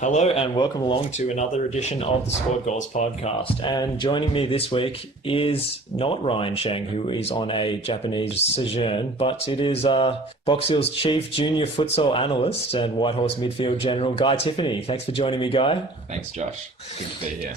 Hello and welcome along to another edition of the Squad Goals podcast. And joining me this week is not Ryan Sheng, who is on a Japanese sojourn, but it is Box Hill's chief junior futsal analyst and Whitehorse midfield general, Guy Tiffany. Thanks for joining me, Guy. Thanks, Josh. Good to be here.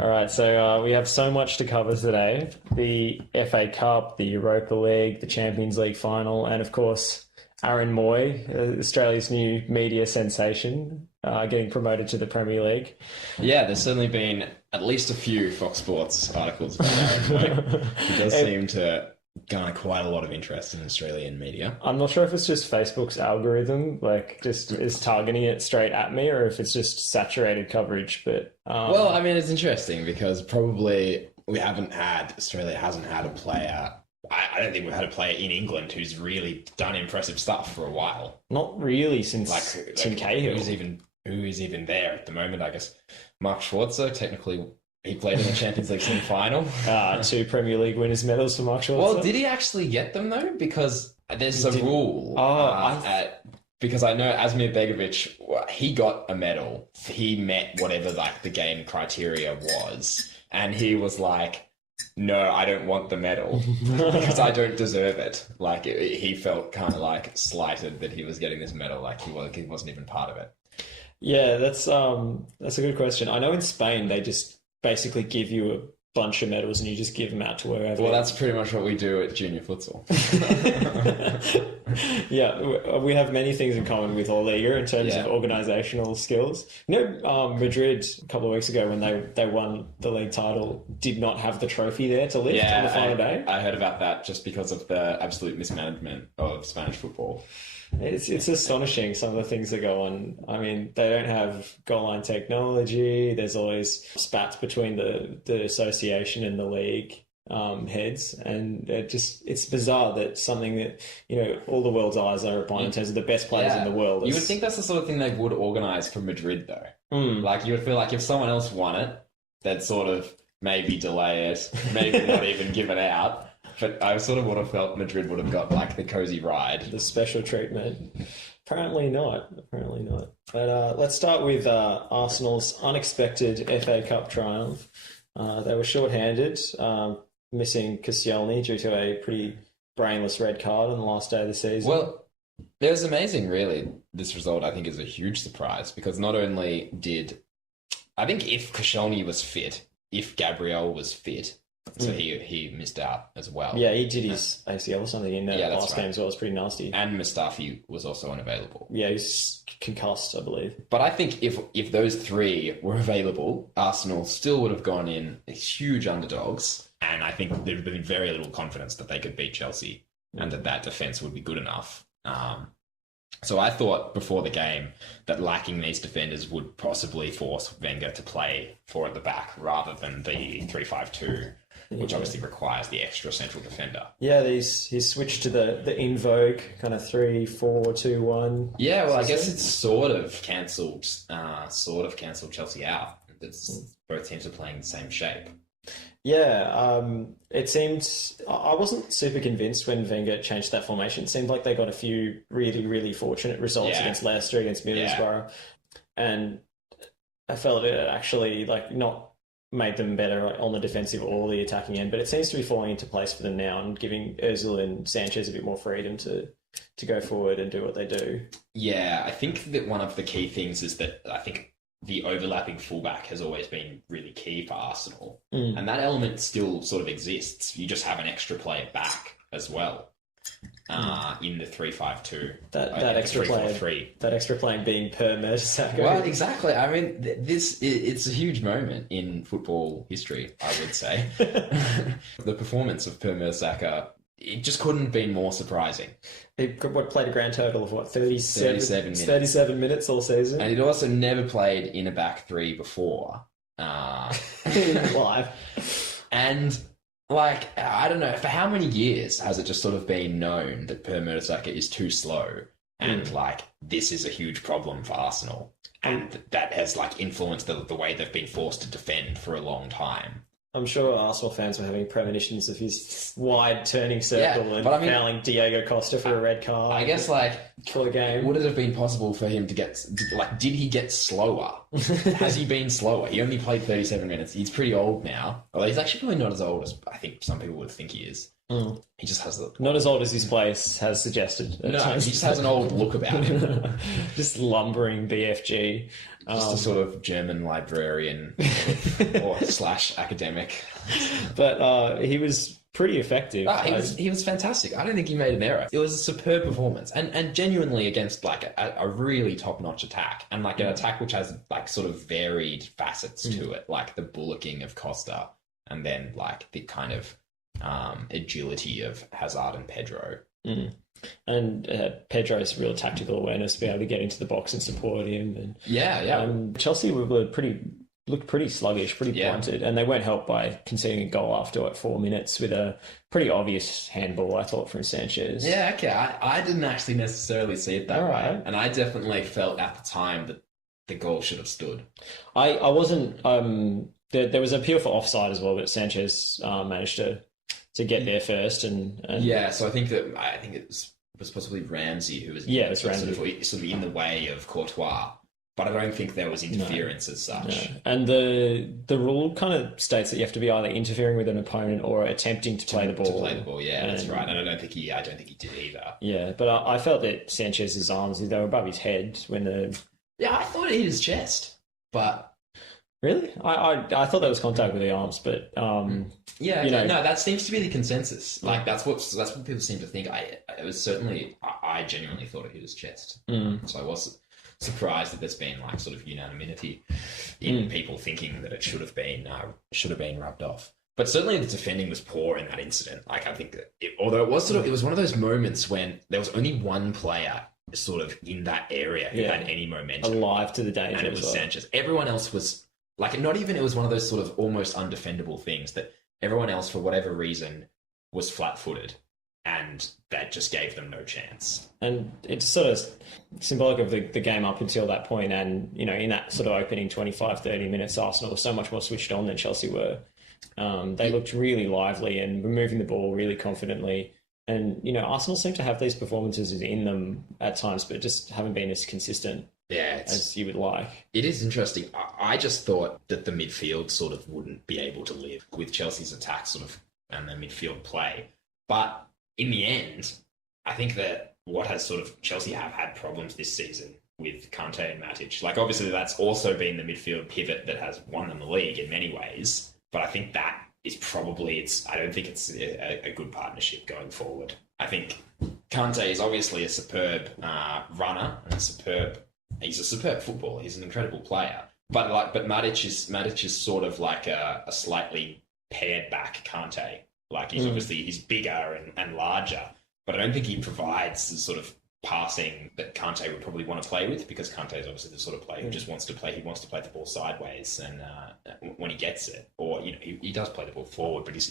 All right, so we have so much to cover today. The FA Cup, the Europa League, the Champions League final, and of course, Aaron Mooy, Australia's new media sensation, getting promoted to the Premier League. Yeah, there's certainly been at least a few Fox Sports articles about Aaron Mooy. He does seem to garner quite a lot of interest in Australian media. I'm not sure if it's just Facebook's algorithm, just is targeting it straight at me, or if it's just saturated coverage. But well, I mean, it's interesting because probably Australia hasn't had a player. I don't think we've had a player in England who's really done impressive stuff for a while. Not really since Tim Cahill. Who is even there at the moment, I guess. Mark Schwarzer, technically, he played in the Champions League semi-final. 2 Premier League winners' medals for Mark Schwarzer. Well, did he actually get them, though? Because there's a rule. Because I know Asmir Begovic, he got a medal. He met whatever the game criteria was. And he was like, no, I don't want the medal because I don't deserve it. He felt kind of slighted that he was getting this medal. He wasn't even part of it. Yeah, that's a good question. I know in Spain they just basically give you a bunch of medals and you just give them out to wherever. Well, that's pretty much what we do at junior futsal. Yeah, we have many things in common with La Liga in terms of organisational skills. Madrid a couple of weeks ago when they won the league title did not have the trophy there to lift on the final day. I heard about that just because of the absolute mismanagement of Spanish football. It's astonishing some of the things that go on. I mean, they don't have goal line technology. There's always spats between the association and the league heads, and it's bizarre that something that all the world's eyes are upon in terms of the best players in the world. You would think that's the sort of thing they would organise for Madrid, though. You would feel like if someone else won it, they'd sort of maybe delay it, maybe not even give it out. But I sort of would have felt Madrid would have got the cozy ride. The special treatment. Apparently not. But let's start with Arsenal's unexpected FA Cup triumph. They were short-handed, missing Koscielny due to a pretty brainless red card on the last day of the season. Well, it was amazing, really. This result, I think, is a huge surprise because not only did... I think if Koscielny was fit, if Gabriel was fit... So he missed out as well. Yeah, he did his ACL or something in the last game as well. It was pretty nasty. And Mustafi was also unavailable. Yeah, he's concussed, I believe. But I think if those three were available, Arsenal still would have gone in huge underdogs. And I think there'd been very little confidence that they could beat Chelsea and that defence would be good enough. So I thought before the game that lacking these defenders would possibly force Wenger to play 4 at the back rather than the 3-5-2. Which obviously requires the extra central defender. Yeah, he's switched to the in vogue kind of 3-4-2-1. Yeah, well, I guess it's sort of cancelled Chelsea out. Both teams are playing the same shape. Yeah, it seemed... I wasn't super convinced when Wenger changed that formation. It seemed like they got a few really, really fortunate results against Leicester, against Middlesbrough. And I felt it actually not made them better on the defensive or the attacking end, but it seems to be falling into place for them now and giving Ozil and Sanchez a bit more freedom to go forward and do what they do. Yeah, I think that one of the key things is that I think the overlapping fullback has always been really key for Arsenal. And that element still sort of exists. You just have an extra player back as well. In the 3-5-2, that extra player being Per Mertesacker. Well, exactly. I mean, it's a huge moment in football history, I would say. The performance of Per Mertesacker, it just couldn't have been more surprising. He played a grand total of 37 minutes all season, and he'd also never played in a back three before, live, and. I don't know, for how many years has it just sort of been known that Per Mertesacker is too slow and, this is a huge problem for Arsenal. And that has, influenced the way they've been forced to defend for a long time. I'm sure Arsenal fans were having premonitions of his wide turning circle and fouling Diego Costa for a red card. I guess, like, for the game. Would it have been possible for him to get, like, did he get slower? Has he been slower? He only played 37 minutes. He's pretty old now. Although he's actually probably not as old as I think some people would think he is. Mm. He just has not as old as his place has suggested. No, he just has an old look about him. Just lumbering BFG. Just a sort of German librarian or / academic. But he was pretty effective. He was fantastic. I don't think he made an error. It was a superb performance, and genuinely against like a really top-notch attack, and like an attack which has like sort of varied facets to it, like the bullocking of Costa, and then like the kind of agility of Hazard and Pedro. And Pedro's real tactical awareness to be able to get into the box and support him. And Chelsea looked pretty sluggish, pretty blunted, and they weren't helped by conceding a goal after 4 minutes with a pretty obvious handball, I thought, from Sanchez. Yeah, okay. I didn't actually necessarily see it that way, and I definitely felt at the time that the goal should have stood. I wasn't. There was an appeal for offside as well, but Sanchez managed to get there first, and yeah. So I think it was possibly Ramsey who was sort of in the way of Courtois. But I don't think there was interference as such. No. And the rule kind of states that you have to be either interfering with an opponent or attempting to play the ball. To play the ball, yeah, that's right. And I don't think he did either. Yeah, but I felt that Sanchez's arms, they were above his head when the... Yeah, I thought it hit his chest, but... Really? I thought that was contact with the arms, but... no, that seems to be the consensus. Like, that's what people seem to think. I genuinely thought it hit his chest. So I was surprised that there's been like sort of unanimity in people thinking that it should have been rubbed off. But certainly the defending was poor in that incident. Like I think that it was one of those moments when there was only one player sort of in that area who had any momentum, alive to the danger, and it was Sanchez. Everyone else was like, not even, it was one of those sort of almost undefendable things that everyone else for whatever reason was flat-footed. And that just gave them no chance. And it's sort of symbolic of the game up until that point. And, in that sort of opening 25, 30 minutes, Arsenal were so much more switched on than Chelsea were. They looked really lively and were moving the ball really confidently. And, Arsenal seem to have these performances in them at times, but just haven't been as consistent as you would like. It is interesting. I just thought that the midfield sort of wouldn't be able to live with Chelsea's attack sort of and the midfield play. But in the end, I think that what has sort of Chelsea have had problems this season with Kante and Matic. Like, obviously, that's also been the midfield pivot that has won them the league in many ways. But I think that is probably I don't think it's a good partnership going forward. I think Kante is obviously a superb runner and he's a superb footballer. He's an incredible player. But Matic is sort of like a slightly pared back Kante. Like he's bigger and larger, but I don't think he provides the sort of passing that Kante would probably want to play with, because Kante is obviously the sort of player who just wants to play. He wants to play the ball sideways, and when he gets it, or he does play the ball forward, but it's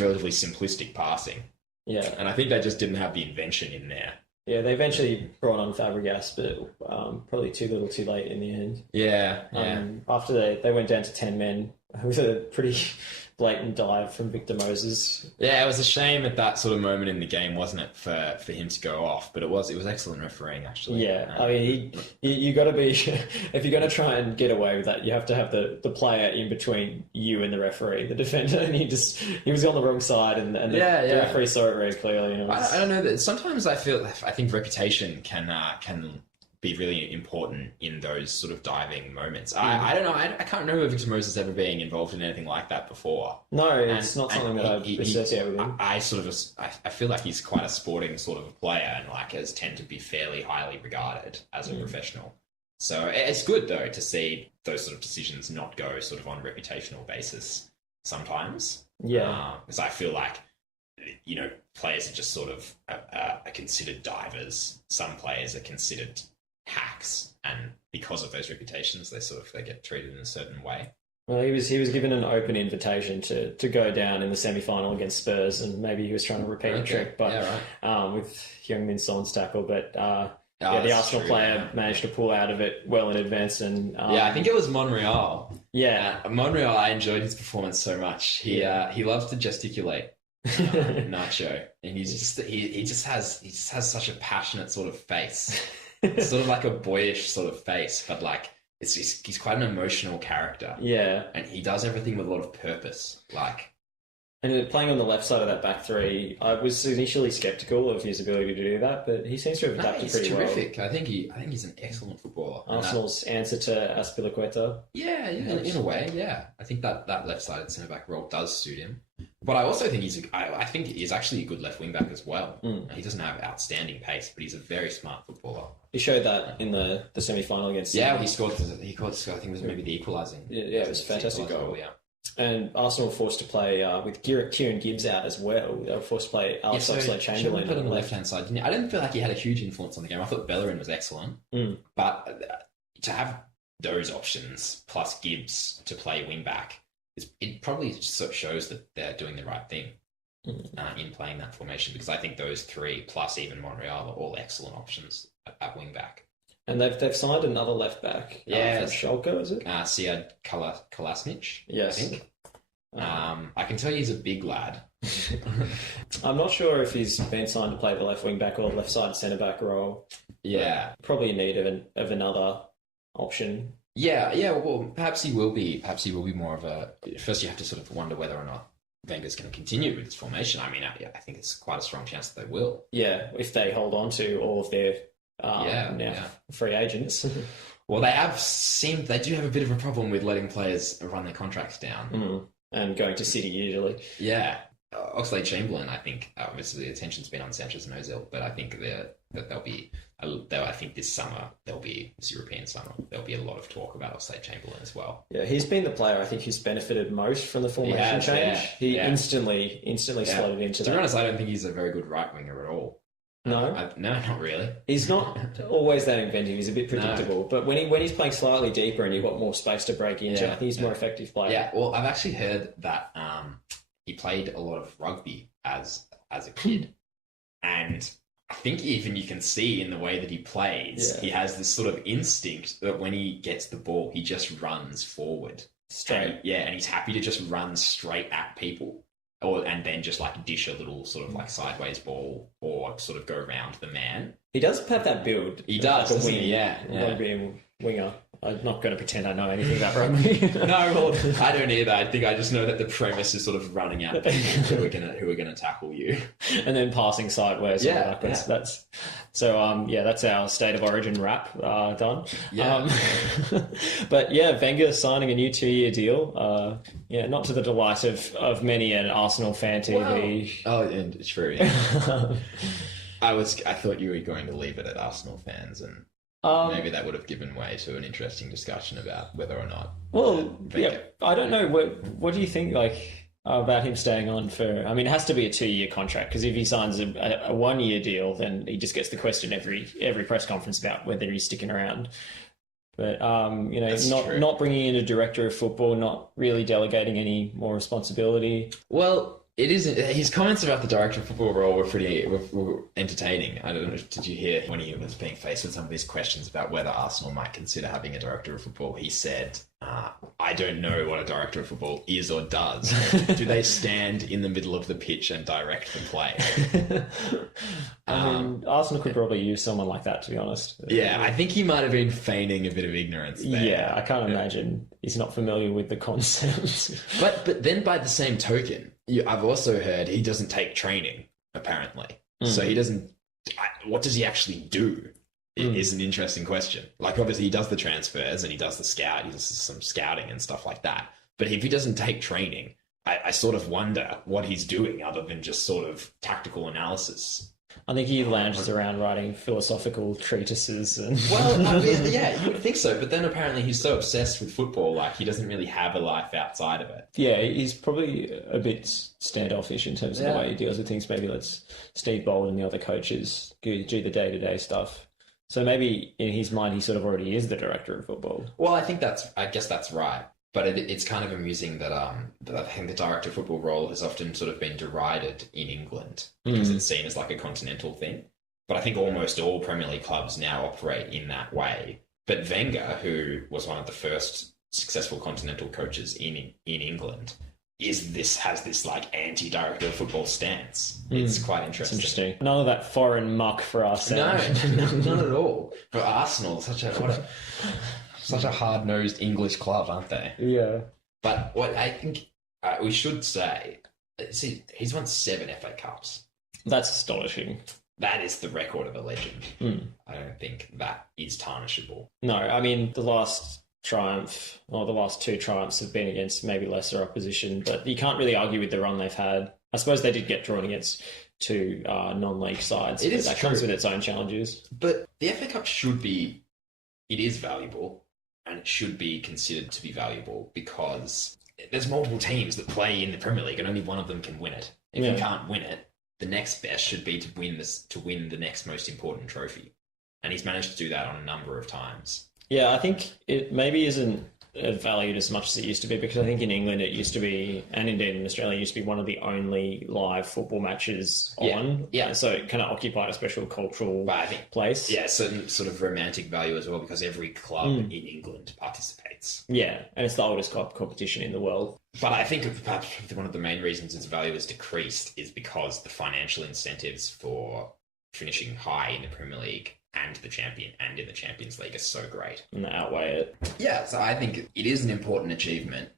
relatively simplistic passing. Yeah, and I think they just didn't have the invention in there. Yeah, they eventually brought on Fabregas, but probably too little, too late in the end. Yeah. After they went down to 10 men with a pretty blatant dive from Victor Moses. Yeah, it was a shame at that sort of moment in the game, wasn't it, for him to go off? But it was excellent refereeing, actually. Yeah, I mean, you got to be, if you're going to try and get away with that, you have to have the player in between you and the referee, the defender, and he was on the wrong side, and the referee saw it very clearly. I don't know, that sometimes I think reputation can be really important in those sort of diving moments. I don't know. I can't remember Victor Moses ever being involved in anything like that before. No, it's not something that I associate with him. I feel like he's quite a sporting sort of a player, and like has tend to be fairly highly regarded as a professional. So it's good though to see those sort of decisions not go sort of on reputational basis sometimes. Yeah, because I feel like players are just sort of are considered divers. Some players are considered hacks, and because of those reputations, they get treated in a certain way. Well, he was given an open invitation to go down in the semi-final against Spurs, and maybe he was trying to repeat a trick, but with Heung-min Son's tackle. But the Arsenal player managed to pull out of it well in advance, and I think it was Monreal Yeah. Monreal, I enjoyed his performance so much. He loves to gesticulate. Nacho, and he just has such a passionate sort of face. It's sort of like a boyish sort of face, but like he's quite an emotional character. Yeah, and he does everything with a lot of purpose. Like, and playing on the left side of that back three, I was initially skeptical of his ability to do that, but he seems to have adapted pretty terrific. well. I think he's an excellent footballer. Arsenal's answer to Azpilicueta. Yeah, in a way, yeah. I think that left-sided centre back role does suit him. But I also think I think he's actually a good left wing back as well. He doesn't have outstanding pace, but he's a very smart footballer. He showed that in the semi-final against. Yeah, he scored. I think it was maybe the equalising. Yeah, it was a fantastic goal. Yeah. And Arsenal were forced to play with Kieran Gibbs out as well. They were forced to play Alex Oxlade-Chamberlain on the left-hand side. I didn't feel like he had a huge influence on the game. I thought Bellerin was excellent. But to have those options plus Gibbs to play wing-back, it probably just shows that they're doing the right thing in playing that formation, because I think those three, plus even Monreal, are all excellent options at wing-back. And they've signed another left back. Yeah, from Schalke, is it? Sead Kolasinac. Yes, I think. I can tell you he's a big lad. I'm not sure if he's been signed to play the left wing back or left side centre back role. Yeah, probably in need of another option. Yeah. Well, perhaps he will be. Perhaps he will be more of a. First, you have to sort of wonder whether or not Wenger's going to continue with this formation. I mean, I think it's quite a strong chance that they will. Yeah, if they hold on to all of their free agents. Well, they do have a bit of a problem with letting players run their contracts down. And going to City usually. Yeah. Oxlade-Chamberlain, I think, obviously the attention's been on Sanchez and Ozil, but I think I think this summer, this European summer, there'll be a lot of talk about Oxlade-Chamberlain as well. Yeah, he's been the player I think who's benefited most from the formation change. He instantly slotted into that. To be honest, I don't think he's a very good right winger at all. No? No, not really. He's not always that inventive. He's a bit predictable. No. But when he's playing slightly deeper and you've got more space to break into, I think he's a more effective player. Yeah, well, I've actually heard that he played a lot of rugby as a kid. And I think even you can see in the way that he plays, he has this sort of instinct that when he gets the ball, he just runs forward. Straight. And he's happy to just run straight at people. And then just like dish a little sort of like sideways ball or sort of go around the man. He does have that build. He does, like a wing, rugby winger. I'm not going to pretend I know anything about rugby. No, well, I don't either. I think I just know that the premise is sort of running out people who are gonna tackle you, and then passing sideways. Backwards. Yeah. That's our state of origin wrap done. Yeah. But yeah, Wenger signing a new 2-year deal. Not to the delight of many an Arsenal fan TV. Well, and true. Yeah. I thought you were going to leave it at Arsenal fans, and maybe that would have given way to an interesting discussion about whether or not. Well, I don't know. What do you think, about him staying on for? I mean, it has to be a 2-year contract, because if he signs a 1-year deal, then he just gets the question every press conference about whether he's sticking around. But not bringing in a director of football, not really delegating any more responsibility. Well, it isn't. His comments about the director of football role were entertaining. I don't know. Did you hear when he was being faced with some of these questions about whether Arsenal might consider having a director of football? He said, "I don't know what a director of football is or does. Do they stand in the middle of the pitch and direct the play?" Arsenal could probably use someone like that, to be honest. Yeah, I think he might have been feigning a bit of ignorance there. Yeah, I can't imagine he's not familiar with the concepts. But then by the same token, I've also heard he doesn't take training, apparently. So he doesn't... What does he actually do? Is an interesting question. Like, obviously, he does the transfers and he does he does some scouting and stuff like that. But if he doesn't take training, I sort of wonder what he's doing other than just sort of tactical analysis. I think he lounges around writing philosophical treatises. Well, I mean, yeah, you would think so. But then apparently he's so obsessed with football, like he doesn't really have a life outside of it. Yeah, he's probably a bit standoffish in terms of the way he deals with things. Maybe lets Steve Bold and the other coaches do the day-to-day stuff. So maybe in his mind, he sort of already is the director of football. Well, I guess that's right. But it's kind of amusing that I think the director of football role has often sort of been derided in England because it's seen as like a continental thing. But I think almost all Premier League clubs now operate in that way. But Wenger, who was one of the first successful continental coaches in England has this like anti-director of football stance. It's quite interesting. It's interesting. None of that foreign muck for us. No, none at all. For Arsenal, such a hard-nosed English club, aren't they? Yeah. But what I think we should say, see, he's won 7 FA Cups. That's astonishing. That is the record of a legend. I don't think that is tarnishable. No, I mean, the last triumph, or the last 2 triumphs have been against maybe lesser opposition, but you can't really argue with the run they've had. I suppose they did get drawn against 2 non-league sides. That comes with its own challenges. But the FA Cup it is valuable, and it should be considered to be valuable because there's multiple teams that play in the Premier League and only one of them can win it. If you can't win it, the next best should be to win the next most important trophy. And he's managed to do that on a number of times. Yeah, I think it maybe isn't valued as much as it used to be, because I think in England it used to be, and indeed in Australia, it used to be one of the only live football matches on. Yeah. So it kind of occupied a special cultural place. Yeah, certain sort of romantic value as well, because every club in England participates. Yeah, and it's the oldest club competition in the world. But I think perhaps one of the main reasons its value has decreased is because the financial incentives for finishing high in the Premier League and in the Champions League are so great. And they outweigh it. Yeah, so I think it is an important achievement.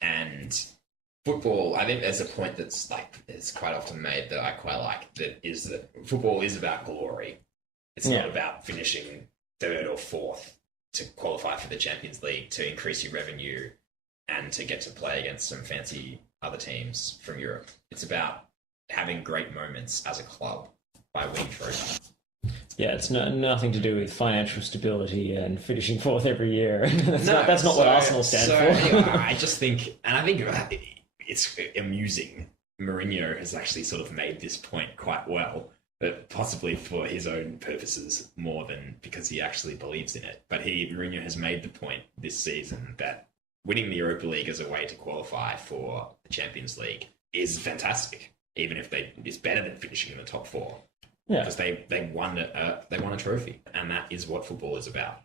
And football, I think there's a point that's quite often made that I quite like, that football is about glory. It's not about finishing 3rd or 4th to qualify for the Champions League, to increase your revenue and to get to play against some fancy other teams from Europe. It's about having great moments as a club by winning trophies. Yeah, it's nothing to do with financial stability and finishing 4th every year. That's not what Arsenal stand for. Anyway, I think it's amusing. Mourinho has actually sort of made this point quite well, but possibly for his own purposes more than because he actually believes in it. But Mourinho has made the point this season that winning the Europa League as a way to qualify for the Champions League is fantastic, even if it's better than finishing in the top 4. Yeah, because they won a trophy, and that is what football is about.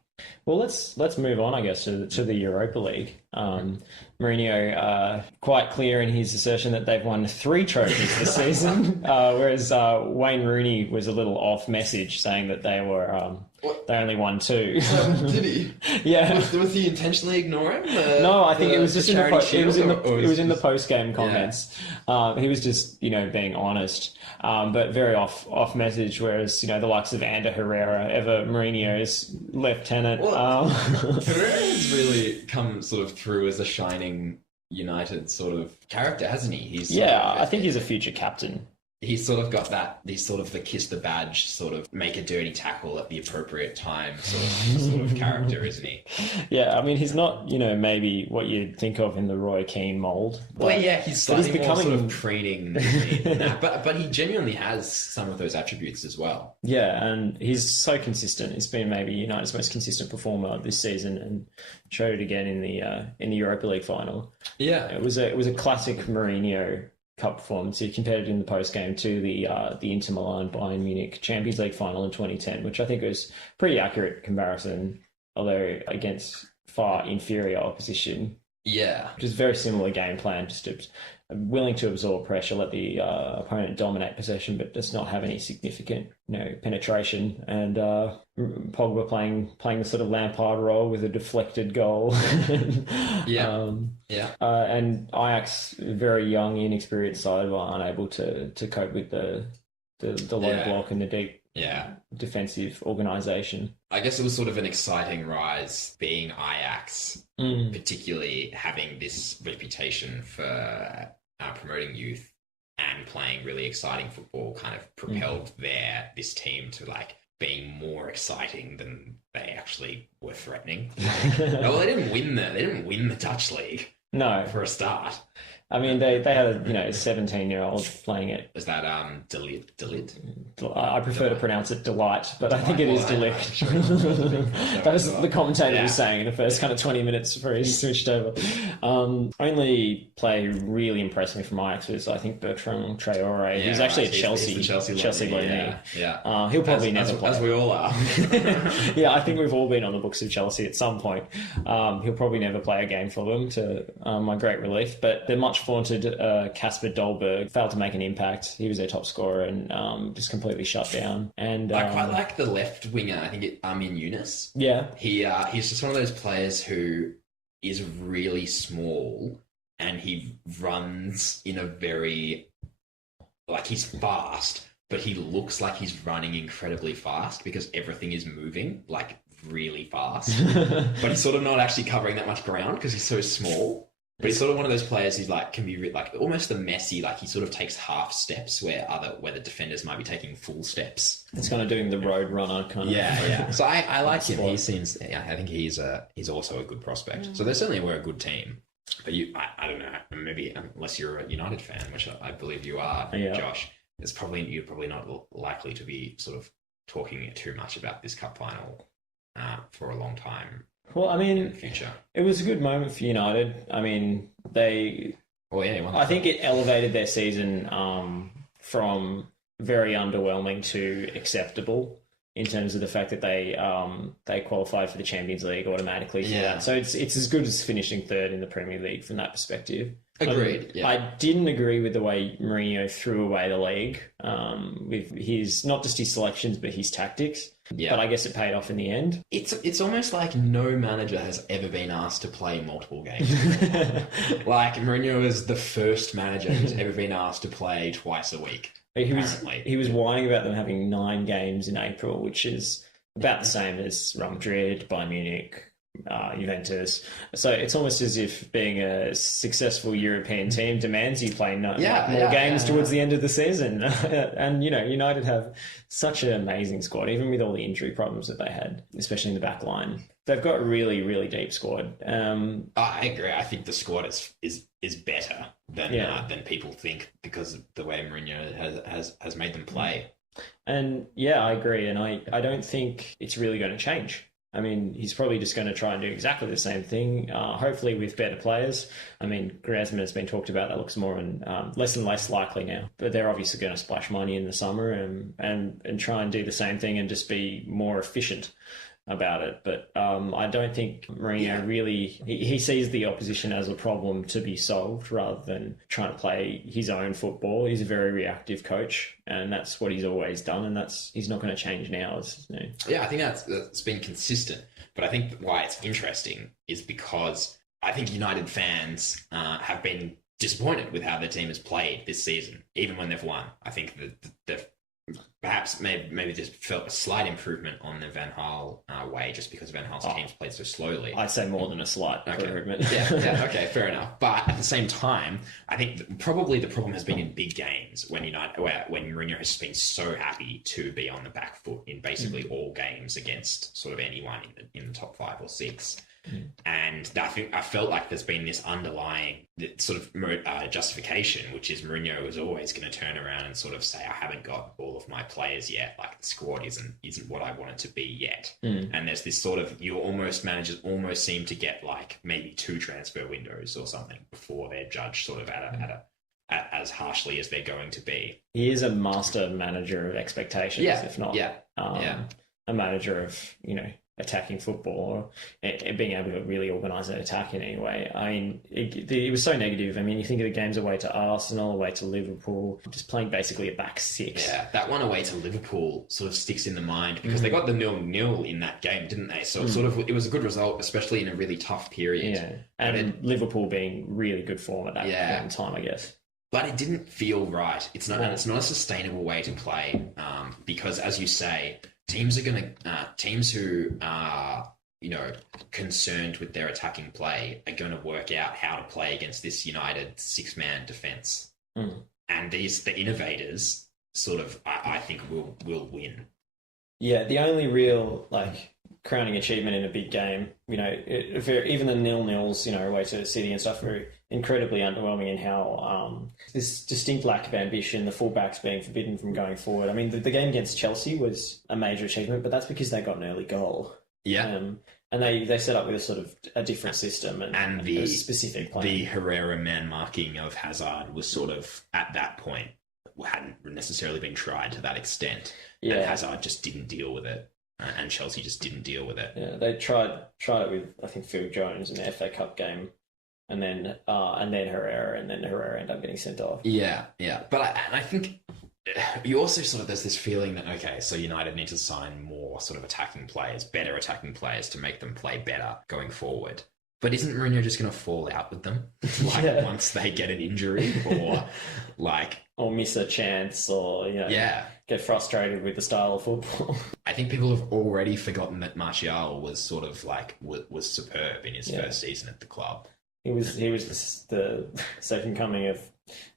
Well, let's move on, I guess, to the Europa League. Mourinho quite clear in his assertion that they've won 3 trophies this season, whereas Wayne Rooney was a little off message, saying that they only won 2. Did he? Yeah. Was he intentionally ignoring? No, I think it was just in the post game comments. Yeah. He was just being honest, but very off message. Whereas the likes of Ander Herrera, ever Mourinho's lieutenant. Well, Herrera has really come sort of through as a shining United sort of character, hasn't he? I think he's a future captain. He's sort of got that, he's sort of the kiss the badge, sort of make a dirty tackle at the appropriate time sort of character, isn't he? Yeah, I mean, he's not, maybe what you'd think of in the Roy Keane mould. Well, yeah, he's slightly more sort of preening than that, but he genuinely has some of those attributes as well. Yeah, and he's so consistent. He's been maybe United's most consistent performer this season, and showed it again in the Europa League final. Yeah, it was a classic Mourinho Cup performance. He compared it in the post game to the Inter Milan Bayern Munich Champions League final in 2010, which I think was pretty accurate comparison, although against far inferior opposition. Yeah, which is very similar game plan, just willing to absorb pressure, let the opponent dominate possession, but does not have any significant penetration. And Pogba playing the sort of Lampard role with a deflected goal. And Ajax, very young, inexperienced side, were unable to cope with the low block and the deep defensive organisation. I guess it was sort of an exciting rise being Ajax, particularly having this reputation for promoting youth and playing really exciting football, kind of propelled this team to being more exciting than they actually were threatening. Well, they didn't win the Dutch league. No, for a start. I mean, they had a 17-year-old playing it. Is that Delit? I prefer to pronounce it Delight, but I think it is Delight. That was the commentator was saying in the first kind of 20 minutes before he switched over. Only play really impressed me from Ajax was, I think, Bertrand Traore. He's actually at Chelsea. He's the Chelsea loanee. Yeah. He'll probably never play. As we all are. Yeah, I think we've all been on the books of Chelsea at some point. He'll probably never play a game for them, to my great relief. But the much vaunted Kasper Dolberg failed to make an impact. He was their top scorer and just completely shut down. And I quite like the left winger. I think Armin Younes. Yeah, he's just one of those players who is really small and he runs in a very he's fast, but he looks like he's running incredibly fast because everything is moving really fast. But he's sort of not actually covering that much ground because he's so small. But he's sort of one of those players who's can be almost the Messi, he sort of takes half steps where the defenders might be taking full steps. It's kind of doing the road runner kind of. Yeah. So I like him. He seems. I think he's also a good prospect. So they certainly were a good team. But I don't know. Maybe unless you're a United fan, which I believe you are, Josh, you're probably not likely to be sort of talking too much about this cup final for a long time. Well, I mean, in the future. It was a good moment for United. I mean, I think it elevated their season from very underwhelming to acceptable in terms of the fact that they qualified for the Champions League automatically. That. So it's as good as finishing third in the Premier League from that perspective. Agreed. I didn't agree with the way Mourinho threw away the league with his not just his selections but his tactics. Yeah. But I guess it paid off in the end. It's almost like no manager has ever been asked to play multiple games. Mourinho is the first manager who's ever been asked to play twice a week. He was whining about them having 9 games in April, which is about the same as Real Madrid, Bayern Munich, Juventus. So it's almost as if being a successful European team demands you play more games towards the end of the season. And, United have such an amazing squad, even with all the injury problems that they had, especially in the back line. They've got a really, really deep squad. I agree. I think the squad is better than people think because of the way Mourinho has made them play. And I agree. And I don't think it's really going to change. I mean, he's probably just going to try and do exactly the same thing, hopefully with better players. I mean, Griezmann has been talked about. That looks more and less likely now. But they're obviously going to splash money in the summer and try and do the same thing and just be more efficient about it. But I don't think Mourinho really... He sees the opposition as a problem to be solved rather than trying to play his own football. He's a very reactive coach, and that's what he's always done, and he's not going to change now. Yeah, I think that's been consistent. But I think why it's interesting is because I think United fans have been disappointed with how their team has played this season, even when they've won. I think that they've perhaps maybe just felt a slight improvement on the Van Gaal way, just because Van Gaal's teams played so slowly. I'd say more than a slight improvement. Okay, fair enough. But at the same time, I think probably the problem has been in big games when Mourinho has been so happy to be on the back foot in basically all games against sort of anyone in the top 5 or 6. And I felt like there's been this underlying sort of justification, which is Mourinho is always going to turn around and sort of say, I haven't got all of my players yet. The squad isn't what I want it to be yet. And there's this sort of managers almost seem to get maybe 2 transfer windows or something before they're judged sort of at as harshly as they're going to be. He is a master manager of expectations, if not a manager of attacking football or being able to really organise an attack in any way. I mean, it was so negative. I mean, you think of the games away to Arsenal, away to Liverpool, just playing basically a back 6. Yeah, that one away to Liverpool sort of sticks in the mind because they got the 0-0 in that game, didn't they? So it was a good result, especially in a really tough period. Yeah, and Liverpool being really good form at that point in time, I guess. But it didn't feel right. It's not a sustainable way to play because, as you say, teams who are, concerned with their attacking play are going to work out how to play against this United 6-man defence. And the innovators sort of, I think, will win. Yeah, the only real, crowning achievement in a big game. You know, even the 0-0s, you know, away to City and stuff, were incredibly underwhelming in how this distinct lack of ambition, the fullbacks being forbidden from going forward. I mean, the game against Chelsea was a major achievement, but that's because they got an early goal. Yeah. And they set up with a sort of a different system and the a specific plan. The Herrera man marking of Hazard was sort of, at that point, hadn't necessarily been tried to that extent. Yeah. And Hazard just didn't deal with it. And Chelsea just didn't deal with it. Yeah, they tried it with, I think, Phil Jones in the FA Cup game. And then Herrera, and then Herrera ended up getting sent off. Yeah. But I think you also sort of, there's this feeling that, okay, so United need to sign more sort of attacking players, better attacking players to make them play better going forward. But isn't Mourinho just going to fall out with them? Once they get an injury or or miss a chance or, you know, get frustrated with the style of football. I think people have already forgotten that Martial was sort of was superb in his first season at the club. He was the second coming of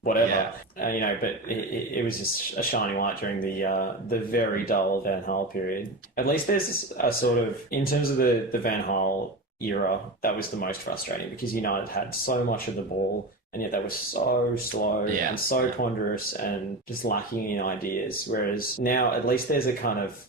whatever, you know. But it was just a shining light during the very dull Van Gaal period. At least there's a sort of, in terms of the Van Gaal era, that was the most frustrating because United had so much of the ball, and yet they were so slow and so ponderous and just lacking in ideas. Whereas now, at least there's a kind of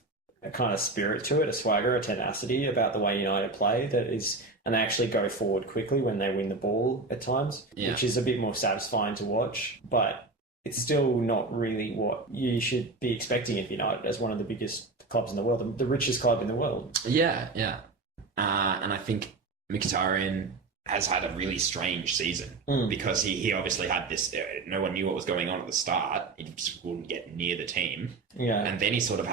spirit to it, a swagger, a tenacity about the way United play that is. And they actually go forward quickly when they win the ball at times, which is a bit more satisfying to watch. But it's still not really what you should be expecting of United as one of the biggest clubs in the world, the richest club in the world. Yeah. And I think Mkhitaryan has had a really strange season because he obviously had this, no one knew what was going on at the start. He just wouldn't get near the team. Yeah. And then he sort of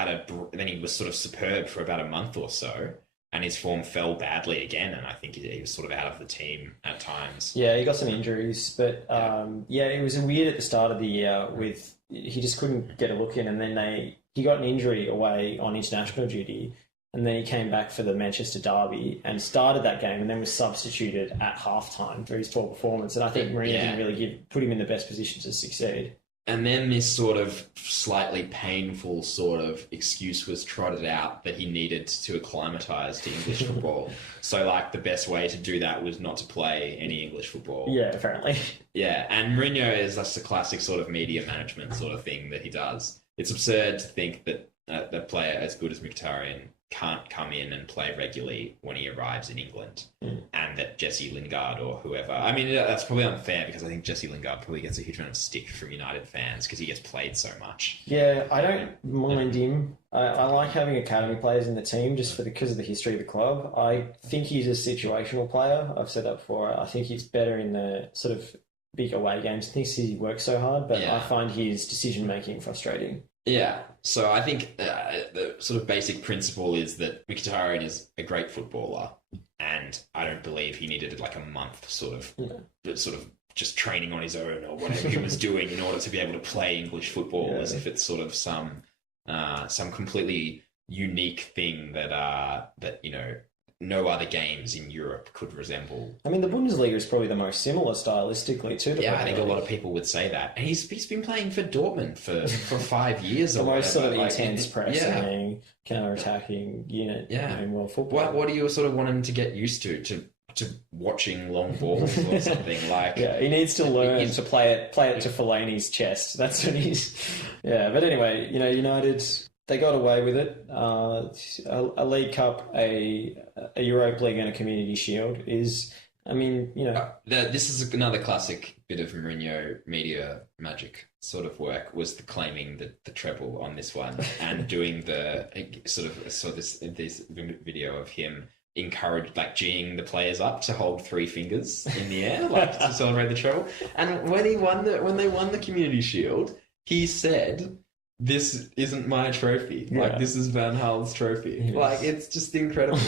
then he was sort of superb for about a month or so. And his form fell badly again, and I think he was sort of out of the team at times. Yeah, he got some injuries, but it was weird at the start of the year with he just couldn't get a look in, and then he got an injury away on international duty, and then he came back for the Manchester derby and started that game, and then was substituted at halftime for his poor performance. And I think Mourinho didn't really put him in the best position to succeed. And then this sort of slightly painful sort of excuse was trotted out that he needed to acclimatise to English football. So, the best way to do that was not to play any English football. Yeah, apparently. Yeah, and Mourinho is just a classic sort of media management sort of thing that he does. It's absurd to think that a player as good as Mkhitaryan can't come in and play regularly when he arrives in England, and that Jesse Lingard or whoever. I mean, that's probably unfair because I think Jesse Lingard probably gets a huge amount of stick from United fans because he gets played so much. Yeah, I don't mind him. I like having academy players in the team just because of the history of the club. I think he's a situational player. I've said that before. I think he's better in the sort of big away games. I think he works so hard, but I find his decision-making frustrating. Yeah, so I think the sort of basic principle is that Mkhitaryan is a great footballer, and I don't believe he needed a month sort of just training on his own or whatever he was doing in order to be able to play English football, as if it's sort of some completely unique thing that you know no other games in Europe could resemble. I mean, the Bundesliga is probably the most similar stylistically to the I think a lot of people would say that. And he's been playing for Dortmund for 5 years. The most sort of intense pressing, counter-attacking unit in world football. What do you sort of want him to get used to watching long balls or something like? Yeah, he needs to learn to play it to Fellaini's chest. That's what he's... Yeah, but anyway, you know, United... They got away with it. A League Cup, a Europa League, and a Community Shield is, I mean, you know... this is another classic bit of Mourinho media magic sort of work, was the claiming the treble on this one and doing the this video of him G'ing the players up to hold 3 fingers in the air, to celebrate the treble. And when they won the Community Shield, he said... This isn't my trophy. This is Van Gaal's trophy. Yes. It's just incredible.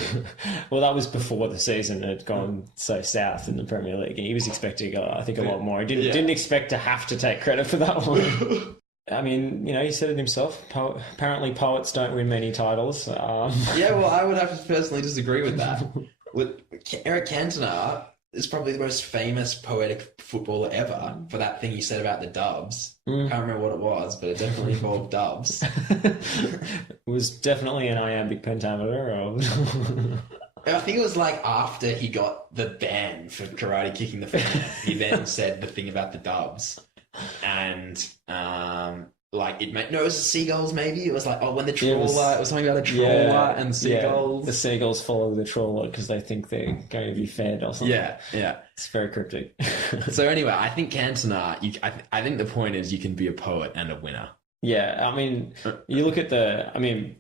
Well, that was before the season had gone so south in the Premier League. He was expecting, I think, a lot more. He didn't expect to have to take credit for that one. I mean, you know, he said it himself. Apparently, poets don't win many titles. Yeah, well, I would have to personally disagree with that. With Eric Cantona, is probably the most famous poetic footballer ever for that thing he said about the Dubs. Can't remember what it was, but it definitely involved Dubs. It was definitely an iambic pentameter. I think it was like after he got the ban for karate kicking the fan, he then said the thing about the Dubs. And like it was the seagulls maybe. It was like, when the trawler, it was something about a trawler and seagulls. The seagulls follow the trawler because they think they're going to be fed or something. Yeah. It's very cryptic. So anyway, I think Cantona, I think the point is you can be a poet and a winner. Yeah, I mean, you look at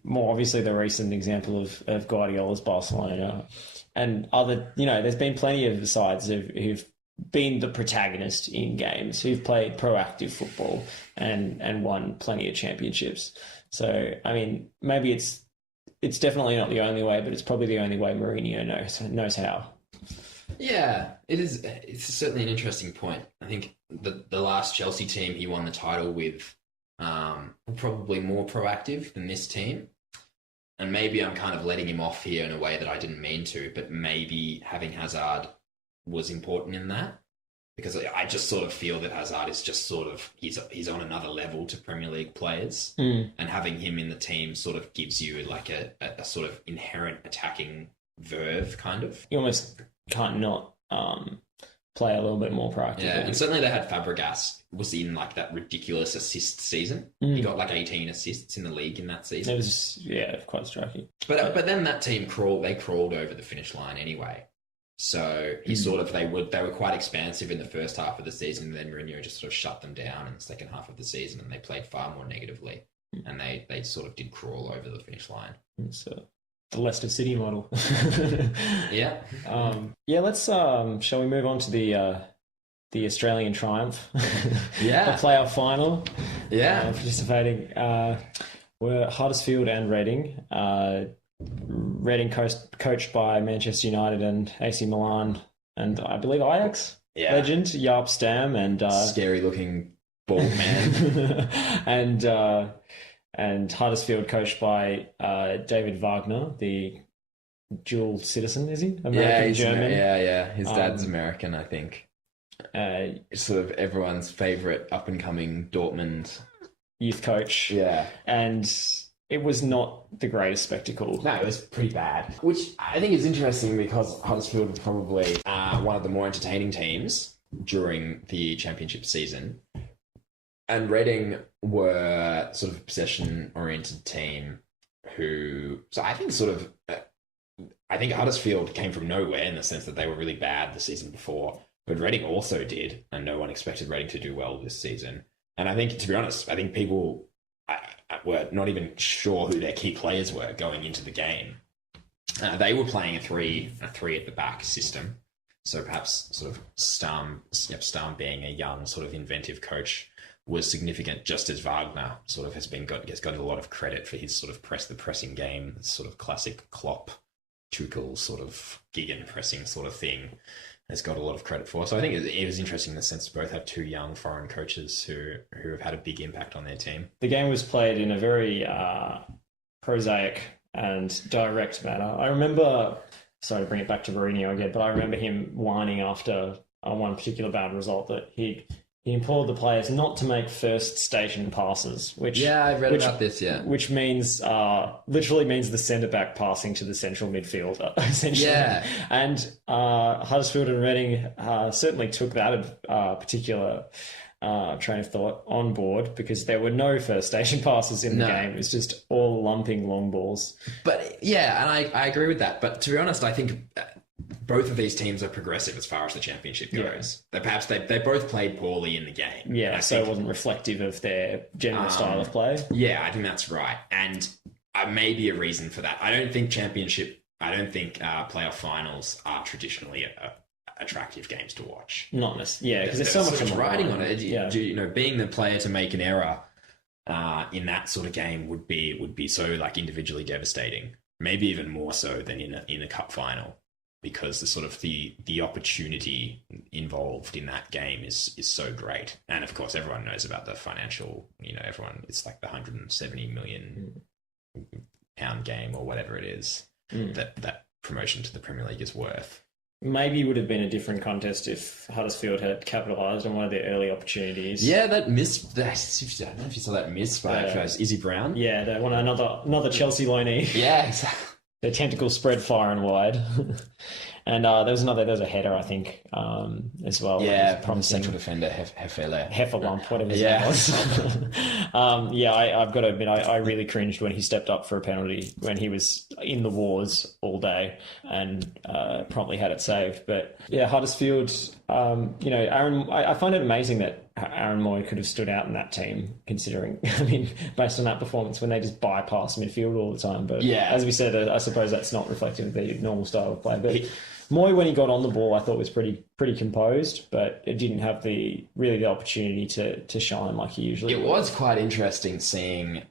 more obviously the recent example of Guardiola's Barcelona and other, there's been plenty of sides who've been the protagonist in games, who've played proactive football and won plenty of championships. So, I mean, maybe it's definitely not the only way, but it's probably the only way Mourinho knows how. Yeah, it is. It's certainly an interesting point. I think the last Chelsea team he won the title with were probably more proactive than this team. And maybe I'm kind of letting him off here in a way that I didn't mean to, but maybe having Hazard was important in that, because I just sort of feel that Hazard is just sort of he's on another level to Premier League players, and having him in the team sort of gives you like a sort of inherent attacking verve, kind of. You almost can't not play a little bit more proactive. Yeah, and certainly they had Fabregas was in like that ridiculous assist season. He got like 18 assists in the league in that season. It was quite striking. But then that team crawled over the finish line anyway. So he they were quite expansive in the first half of the season, and then Mourinho just sort of shut them down in the second half of the season, and they played far more negatively, and they sort of did crawl over the finish line. So the Leicester City model. Yeah. Let's shall we move on to the Australian triumph? Yeah. The playoff final. Yeah. Participating were Huddersfield and Reading. Reading coached by Manchester United and AC Milan and I believe Ajax legend Jaap Stam and scary looking bald man. and Huddersfield coached by David Wagner, the dual citizen, is he? American, German. His dad's American, I think. Sort of everyone's favourite up and coming Dortmund youth coach. Yeah. And it was not the greatest spectacle. No, it was pretty bad. Which I think is interesting because Huddersfield were probably one of the more entertaining teams during the championship season. And Reading were sort of a possession-oriented team so I think Huddersfield came from nowhere in the sense that they were really bad the season before. But Reading also did, and no one expected Reading to do well this season. And I think, to be honest, people were not even sure who their key players were going into the game. They were playing a three at the back system. So perhaps sort of Stam being a young sort of inventive coach was significant, just as Wagner sort of has got a lot of credit for his sort of pressing game, sort of classic Klopp, Tuchel sort of Gigan pressing sort of thing. Has got a lot of credit for. So I think it was interesting in the sense to both have two young foreign coaches who have had a big impact on their team. The game was played in a very prosaic and direct manner. I remember, sorry to bring it back to Mourinho again, but I remember him whining after one particular bad result that he implored the players not to make first station passes, which I've read about this, which means literally means the centre back passing to the central midfielder, essentially. Yeah, and Huddersfield and Reading certainly took that particular train of thought on board because there were no first station passes in the game. It was just all lumping long balls. But yeah, and I agree with that. But to be honest, I think both of these teams are progressive as far as the championship goes. They both played poorly in the game. Yeah, so it wasn't reflective of their general style of play. Yeah, I think that's right. And maybe a reason for that. I don't think playoff finals are traditionally attractive games to watch. Not necessarily. Yeah, because there's so much riding on it. Being the player to make an error in that sort of game would be so like individually devastating. Maybe even more so than in a cup final. Because the sort of the opportunity involved in that game is so great, and of course everyone knows about the financial. It's like the £170 million game or whatever it is that promotion to the Premier League is worth. maybe would have been a different contest if Huddersfield had capitalised on one of their early opportunities. Yeah, that miss. I don't know if you saw that miss by Izzy Brown. Yeah, they want another Chelsea loanee. Yeah, exactly. Their tentacles spread far and wide. And there was a header, I think, as well. Yeah, from the central defender, Hefferlump, whatever his name was. I've got to admit, I really cringed when he stepped up for a penalty when he was in the wars all day and promptly had it saved. But yeah, Huddersfield, Aaron, I find it amazing that Aaron Mooy could have stood out in that team, considering, based on that performance when they just bypass midfield all the time. But as we said, I suppose that's not reflective of the normal style of play. But Mooy, when he got on the ball, I thought was pretty composed, but it didn't have the opportunity to shine like he usually would. It was quite interesting seeing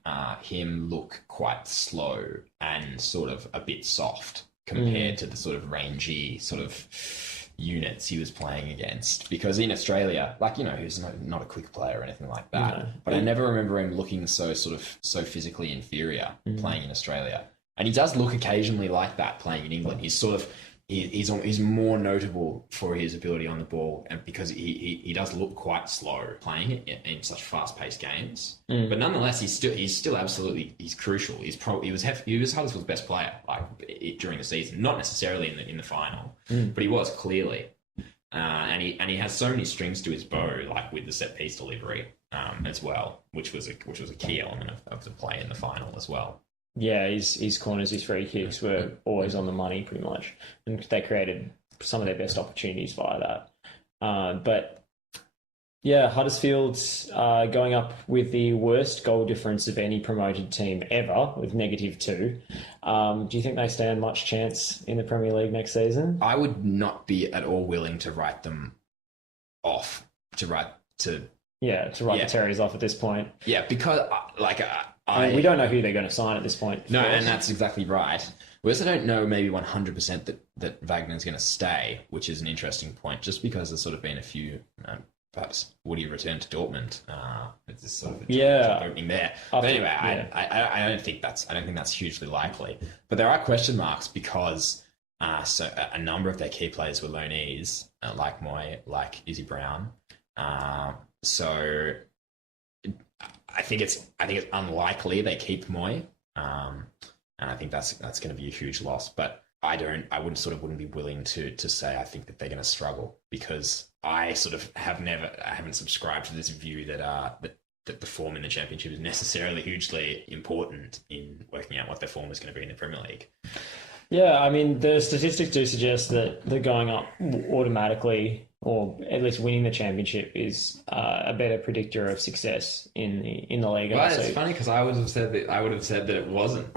him look quite slow and sort of a bit soft compared to the sort of rangy sort of units he was playing against, because in Australia, he's not a quick player or anything like that, but I never remember him looking so physically inferior playing in Australia. And he does look occasionally like that playing in England. He's more notable for his ability on the ball, and because he does look quite slow playing it in such fast-paced games. But nonetheless, he's still absolutely crucial. He was Huddersfield's best player during the season, not necessarily in the final, but he was clearly. And he has so many strings to his bow, with the set piece delivery as well, which was a key element of the play in the final as well. Yeah, his corners, his free kicks were always on the money pretty much. And they created some of their best opportunities via that. But yeah, Huddersfield going up with the worst goal difference of any promoted team ever, with -2. Do you think they stand much chance in the Premier League next season? I would not be at all willing to write them off, the Terriers off at this point. Yeah, because we don't know who they're going to sign at this point. No, and that's exactly right. We also don't know maybe 100% that Wagner's going to stay, which is an interesting point, just because there's sort of been a few, perhaps would he return to Dortmund? It's this sort of opening there. But anyway, I don't think that's hugely likely. But there are question marks because a number of their key players were loanees, like Mooy, like Izzy Brown. So I think it's unlikely they keep Mooy, and I think that's going to be a huge loss. But I wouldn't be willing to say I think that they're going to struggle, because I sort of haven't subscribed to this view that the form in the Championship is necessarily hugely important in working out what their form is going to be in the Premier League. Yeah, the statistics do suggest that the going up automatically, or at least winning the Championship, is a better predictor of success in the league. Well, it's funny because I would have said that it wasn't.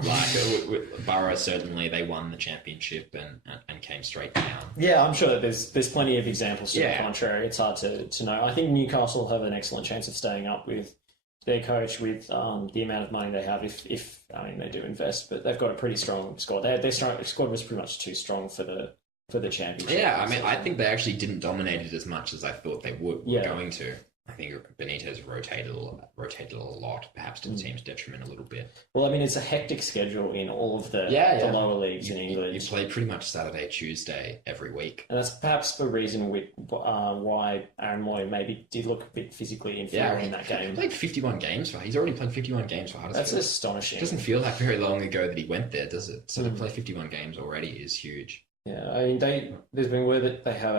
Borough, certainly they won the Championship and came straight down. Yeah, I'm sure that there's plenty of examples to the contrary. It's hard to know. I think Newcastle have an excellent chance of staying up with their coach, with the amount of money they have, if they do invest, but they've got a pretty strong squad. Their squad was pretty much too strong for the Championship. Yeah, I think they actually didn't dominate it as much as I thought they were going to. I think Benitez rotated a lot, perhaps to the team's detriment a little bit. Well, it's a hectic schedule in all of the lower leagues in England. You play pretty much Saturday, Tuesday every week. And that's perhaps the reason why Aaron Mooy maybe did look a bit physically inferior in that game. He played 51 games he's already played 51 games for Huddersfield. That's astonishing. It doesn't feel like very long ago that he went there, does it? So to play 51 games already is huge. Yeah, there's been word that they have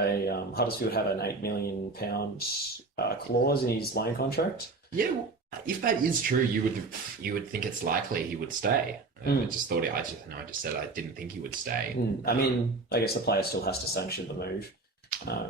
Huddersfield have an £8 million clause in his loan contract. Yeah, well, if that is true, you would think it's likely he would stay. I just said I didn't think he would stay. I guess the player still has to sanction the move.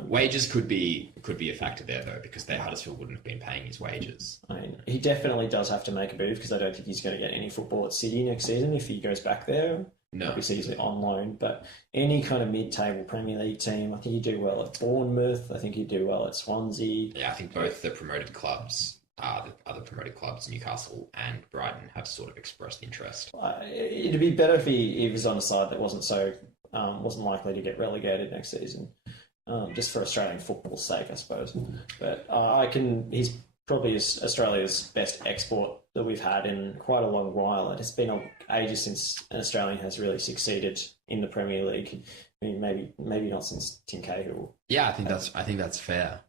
Wages could be a factor there though, because Huddersfield wouldn't have been paying his wages. He definitely does have to make a move, because I don't think he's going to get any football at City next season if he goes back there. No. Obviously, he's on loan, but any kind of mid-table Premier League team, I think he'd do well at Bournemouth. I think he'd do well at Swansea. Yeah, I think both the promoted clubs, the other promoted clubs, Newcastle and Brighton, have sort of expressed interest. It'd be better if he was on a side that wasn't likely to get relegated next season, just for Australian football's sake, I suppose. But he's probably Australia's best export that we've had in quite a long while. It's been ages since an Australian has really succeeded in the Premier League. I mean, maybe not since Tim Cahill. Yeah, I think that's fair.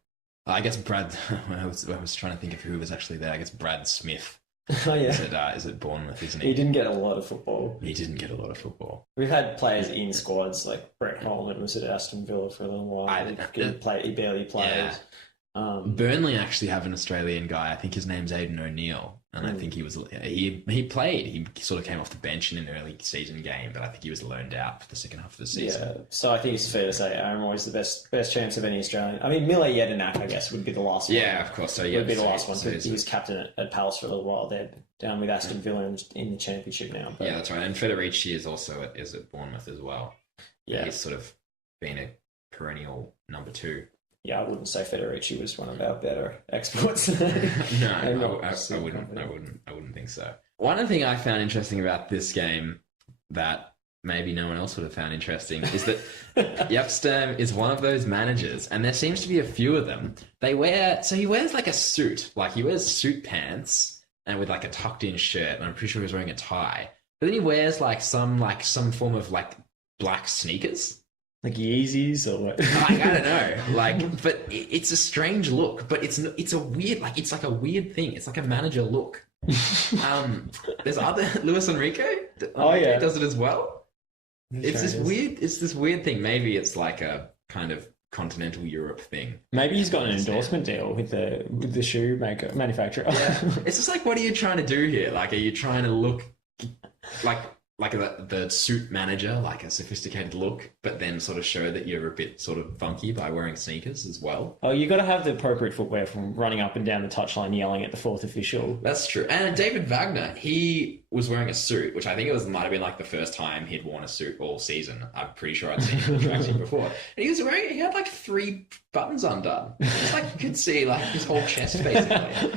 I guess Brad. I was trying to think of who was actually there. I guess Brad Smith. Oh yeah, is it Bournemouth? Isn't he? He didn't get a lot of football. He didn't get a lot of football. We've had players in squads like Brett Holman was at Aston Villa for a little while. He barely played. Yeah. Burnley actually have an Australian guy. I think his name's Aidan O'Neill, and I think he played. He sort of came off the bench in an early season game, but I think he was loaned out for the second half of the season. Yeah, so I think it's fair to say Aaron Mooy is the best chance of any Australian. I mean, Miller Jedinak, I guess, would be the last one. Yeah, of course. So would be the last one. He was captain at Palace for a little while. They're down with Aston Villa in the Championship now. But... Yeah, that's right. And Federici is also at Bournemouth as well. Yeah, he's sort of been a perennial number 2. Yeah, I wouldn't say Federici was one of our better exports. No, I wouldn't think so. One thing I found interesting about this game that maybe no one else would have found interesting is that Jepstam is one of those managers, and there seems to be a few of them. He wears like a suit, like he wears suit pants and with like a tucked in shirt, and I'm pretty sure he's wearing a tie. But then he wears like some form of like black sneakers. Like Yeezys or what? I don't know. But it's a strange look. But it's a weird, it's like a weird thing. It's like a manager look. There's other Luis Enrique. Does it as well. It's this weird thing. Maybe it's like a kind of continental Europe thing. Maybe he's got an endorsement deal with the shoe manufacturer. Yeah. It's just like, what are you trying to do here? Like, are you trying to look like the suit manager, like a sophisticated look, but then sort of show that you're a bit sort of funky by wearing sneakers as well? Oh, you got to have the appropriate footwear from running up and down the touchline yelling at the fourth official. That's true. And David Wagner, he was wearing a suit, which I think might have been like the first time he'd worn a suit all season. I'm pretty sure I'd seen him in tracksuit before. And he had like 3 buttons undone. It's like you could see like his whole chest basically.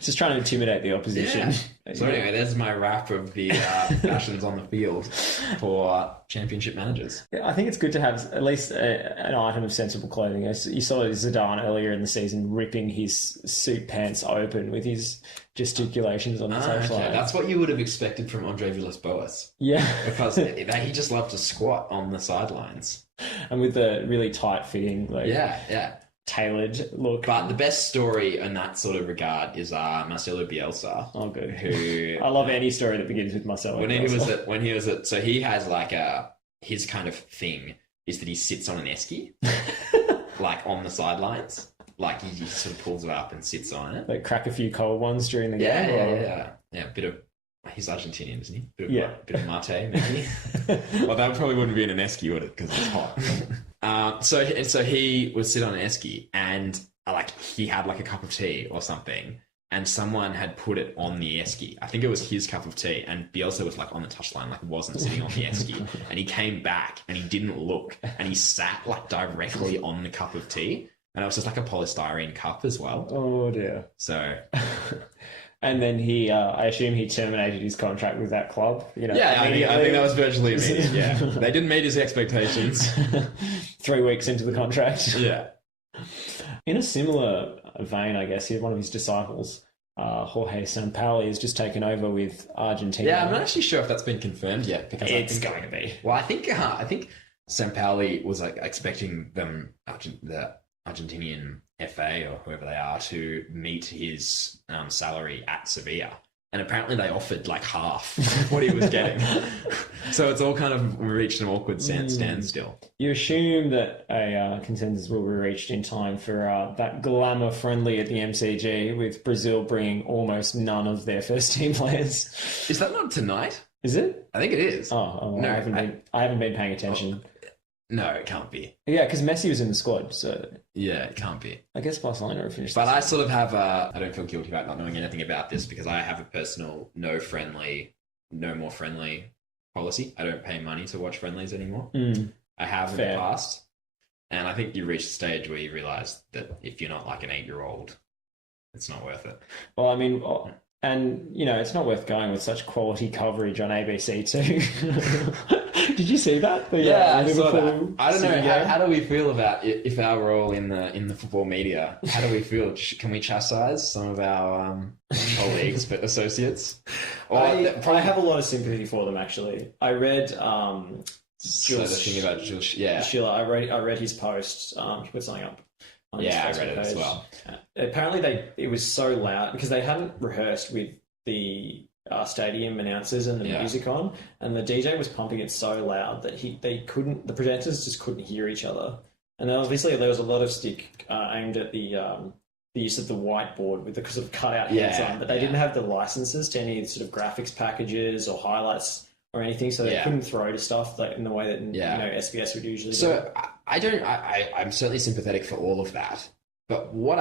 Just trying to intimidate the opposition. Yeah. So anyway, there's my wrap of the fashions on the field for Championship managers. Yeah, I think it's good to have at least an item of sensible clothing. You saw Zidane earlier in the season ripping his suit pants open with his gesticulations on the touchline. Okay. That's what you would have expected from Andre Villas-Boas. Yeah. Because he just loved to squat on the sidelines. And with the really tight fitting, tailored look. But the best story in that sort of regard is Marcelo Bielsa. Oh, good. Who I love any story that begins with Marcelo. So he has like his kind of thing is that he sits on an esky, like on the sidelines. Like he sort of pulls it up and sits on it. Like crack a few cold ones during the game. Yeah. He's Argentinian, isn't he? Bit of mate, maybe. Well, that probably wouldn't be in an esky, would it? Because it's hot. So he would sit on an esky, and he had like a cup of tea or something, and someone had put it on the esky. I think it was his cup of tea, and Bielsa was like on the touchline, like wasn't sitting on the esky, and he came back and he didn't look, and he sat like directly on the cup of tea, and it was just like a polystyrene cup as well. Oh dear. So. And then I assume he terminated his contract with that club. I think that was virtually immediate. Yeah, they didn't meet his expectations. 3 weeks into the contract. Yeah. In a similar vein, I guess, one of his disciples, Jorge Sampaoli, has just taken over with Argentina. Yeah, I'm not actually sure if that's been confirmed yet. Because it's going to be. Well, I think Sampaoli was expecting the Argentinian FA or whoever they are to meet his salary at Sevilla, and apparently they offered like half what he was getting. So it's all kind of reached an awkward standstill. You assume that a consensus will be reached in time for that glamour friendly at the MCG, with Brazil bringing almost none of their first team players. Is that not tonight? Is it? I think it is. Oh no, I haven't been paying attention. No, it can't be. Yeah, because Messi was in the squad, so... Yeah, it can't be. I guess Barcelona have finished. But I sort of have I don't feel guilty about not knowing anything about this, because I have a personal no more friendly policy. I don't pay money to watch friendlies anymore. I have in the past. And I think you reach a stage where you realise that if you're not like an 8-year-old, it's not worth it. Well, I mean... And, it's not worth going with such quality coverage on ABC too. Did you see that? I saw that. I don't know. How do we feel about if our role in the football media? How do we feel? Can we chastise some of our colleagues, but associates? I have a lot of sympathy for them, actually. I read So the thing about Jules, Schiller, I read his post. He put something up on his I Facebook read it page. as well. Apparently, it was so loud because they hadn't rehearsed with the stadium announcers and the music on, and the DJ was pumping it so loud that the presenters just couldn't hear each other. And then obviously there was a lot of stick aimed at the use of the whiteboard with the sort of cutout heads on, but they didn't have the licenses to any sort of graphics packages or highlights or anything, so they couldn't throw to stuff like in the way that SBS would usually do. So I'm certainly sympathetic for all of that, but what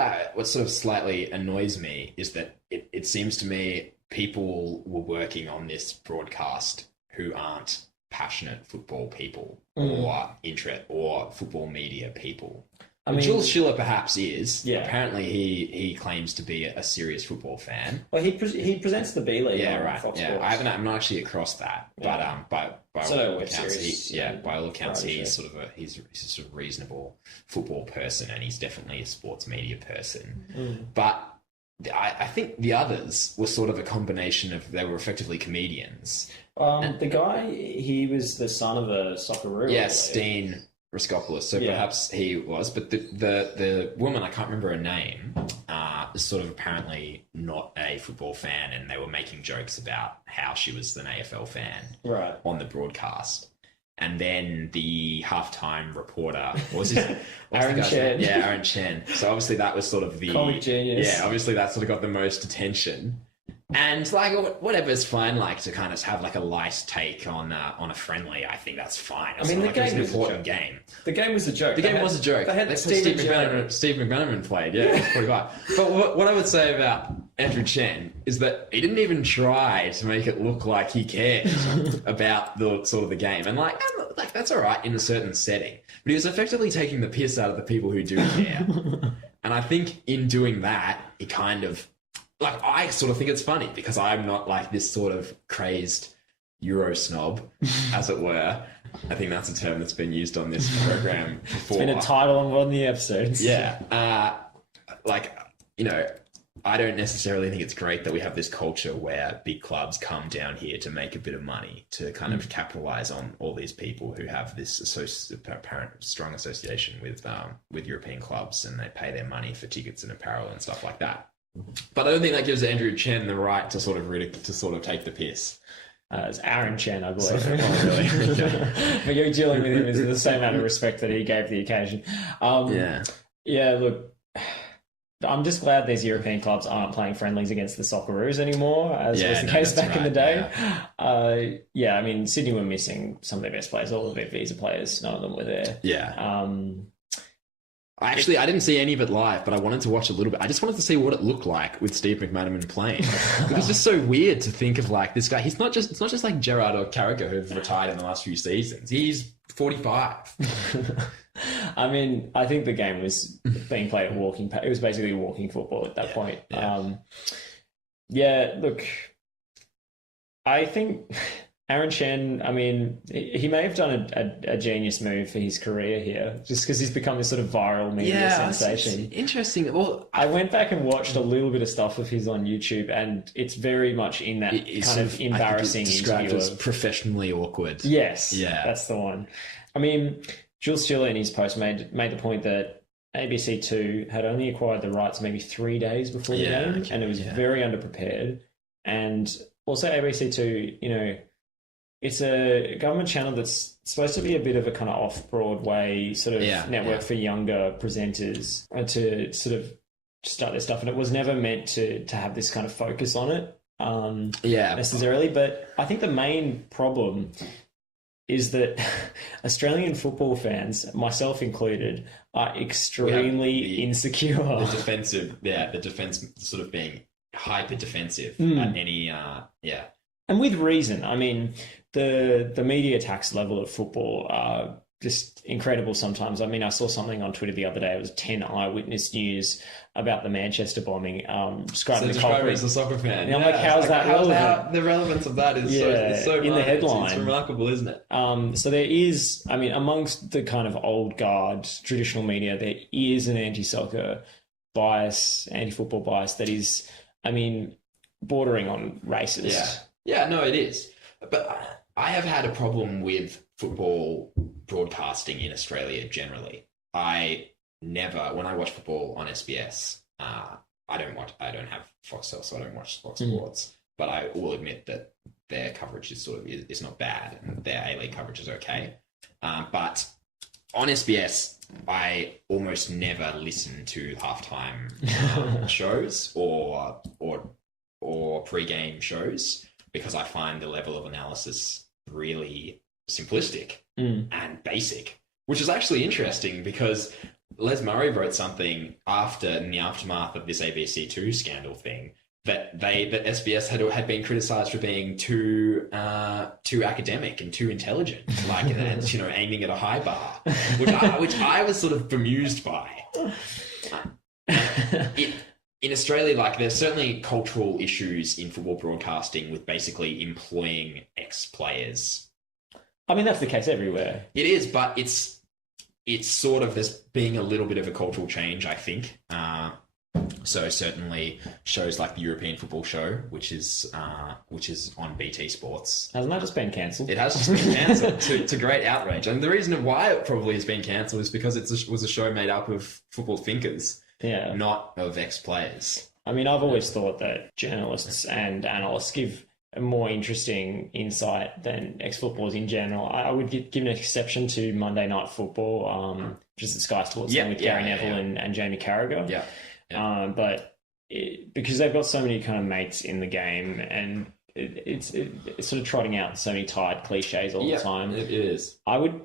sort of slightly annoys me is that it seems to me people were working on this broadcast who aren't passionate football people or football media people. I mean, Jules Schiller perhaps is. Yeah. Apparently, he claims to be a serious football fan. Well, he presents the B League. Yeah, right. Fox Sports. I'm not actually across that, but by all accounts, he's sort of a reasonable football person, and he's definitely a sports media person. But I think the others were sort of a combination of they were effectively comedians. The guy, he was the son of a Socceroo. Yeah, Steen Raskopoulos, so perhaps he was, but the woman, I can't remember her name, is sort of apparently not a football fan, and they were making jokes about how she was an AFL fan on the broadcast. And then the halftime reporter, Aaron Chen. Yeah, Aaron Chen. So obviously that was sort of the comic genius. Yeah, obviously that sort of got the most attention. And like whatever's fine, like to kind of have like a light take on a friendly. I think that's fine. I mean, the game was an important game. The game was a joke. The game was a joke. They had Steve McManaman played. Yeah, it was pretty bad. But what I would say about Andrew Chen is that he didn't even try to make it look like he cared about the sort of the game, and like that's all right in a certain setting. But he was effectively taking the piss out of the people who do care. And I think in doing that, he kind of. Like, I sort of think it's funny because I'm not like this sort of crazed Euro snob, as it were. I think that's a term that's been used on this program before. It's been a title on one of the episodes. Yeah. I don't necessarily think it's great that we have this culture where big clubs come down here to make a bit of money to kind of capitalize on all these people who have this apparent strong association with European clubs, and they pay their money for tickets and apparel and stuff like that. But I don't think that gives Andrew Chen the right to sort of take the piss. It's Aaron Chen, I believe. Really. But you're dealing with him with the same amount of respect that he gave the occasion. Yeah, look, I'm just glad these European clubs aren't playing friendlies against the Socceroos anymore, as was the case back in the day. I mean, Sydney were missing some of their best players, all of their visa players, none of them were there. Yeah. I didn't see any of it live, but I wanted to watch a little bit. I just wanted to see what it looked like with Steve McManaman playing. It was just so weird to think of like this guy. It's not just like Gerrard or Carragher who've retired in the last few seasons. He's 45. I mean, I think the game was being played at walking. It was basically walking football at that point. Look, I think Aaron Chen, I mean, he may have done a genius move for his career here, just because he's become this sort of viral media sensation. It's interesting. Well, I went back and watched a little bit of stuff of his on YouTube, and it's very much in that kind of embarrassing described as professionally awkward. Yes, that's the one. I mean, Jules Schiller in his post made the point that ABC2 had only acquired the rights maybe 3 days before the game, and it was very underprepared. And also ABC2, it's a government channel that's supposed to be a bit of a kind of off-Broadway sort of network for younger presenters to sort of start their stuff. And it was never meant to have this kind of focus on it necessarily. But I think the main problem is that Australian football fans, myself included, are extremely insecure. The defense sort of being hyper defensive at any, And with reason. I mean, the media tax level of football are just incredible sometimes. I mean, I saw something on Twitter the other day. It was 10 eyewitness news about the Manchester bombing. Describing as a soccer fan. And I'm like, how's that relevant? The relevance of that is so in the headline. It's remarkable, isn't it? So there is, I mean, amongst the kind of old guard traditional media, there is an anti-soccer bias, anti-football bias that is, I mean, bordering on racist. Yeah, no, it is. But I have had a problem with football broadcasting in Australia generally. When I watch football on SBS, I don't have Foxtel, so I don't watch Fox Sports. But I will admit that their coverage is not bad, and their A-League coverage is okay. But on SBS, I almost never listen to halftime shows or pre-game shows, because I find the level of analysis really simplistic and basic, which is actually interesting because Les Murray wrote something in the aftermath of this ABC2 scandal thing that SBS had been criticised for being too academic and too intelligent, and aiming at a high bar, which I was sort of bemused by. In Australia, there's certainly cultural issues in football broadcasting with basically employing ex-players. I mean, that's the case everywhere. It is, but it's sort of, there's being a little bit of a cultural change, I think. So certainly shows like the European Football Show, which is on BT Sports. Hasn't that just been cancelled? It has just been cancelled to great outrage. And the reason why it probably has been cancelled is because it was a show made up of football thinkers, not of ex-players. I mean, I've always thought that journalists and analysts give a more interesting insight than ex-footballers in general. I would give an exception to Monday Night Football, which is the Sky Sports thing with Gary Neville and Jamie Carragher. Yeah. But because they've got so many kind of mates in the game, and it's sort of trotting out so many tired cliches all the time. It is. I would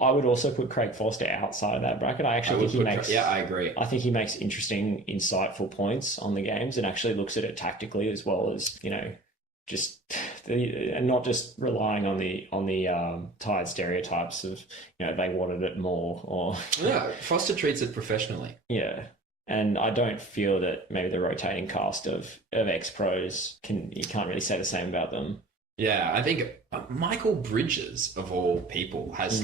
also put Craig Foster outside of that bracket. I agree. I think he makes interesting, insightful points on the games and actually looks at it tactically as well as, and not just relying on the tired stereotypes of, they wanted it more or. Yeah, Foster treats it professionally. Yeah. And I don't feel that maybe the rotating cast of ex-pros you can't really say the same about them. Yeah, I think Michael Bridges, of all people, has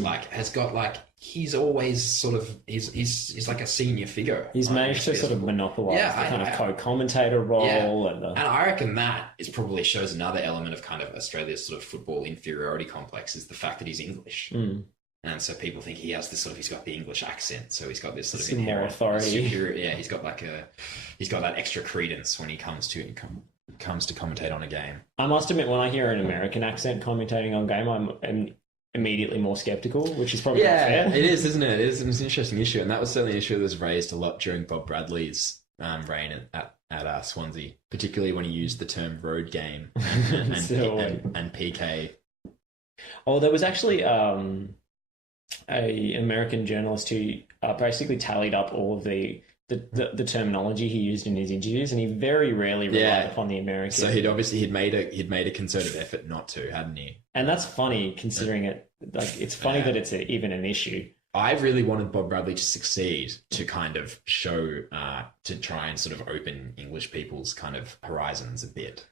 got he's always sort of he's like a senior figure. He's managed to sort of monopolise the kind of co-commentator role, and I reckon that probably shows another element of kind of Australia's sort of football inferiority complex, is the fact that he's English. And so people think he has this he's got the English accent, so he's got this sort of inherent authority. He's got that extra credence when he comes to commentate on a game. I must admit, when I hear an American accent commentating on game, I'm immediately more skeptical, which is probably not fair. It is, isn't it? It's an interesting issue, and that was certainly an issue that was raised a lot during Bob Bradley's reign at Swansea, particularly when he used the term road game and PK. Oh, there was actually an American journalist who basically tallied up all of the terminology he used in his interviews, and he very rarely relied upon the American. So he'd made a concerted effort not to, hadn't he? And that's funny, considering it. It's funny that it's even an issue. I really wanted Bob Bradley to succeed, to kind of show, to try and sort of open English people's kind of horizons a bit.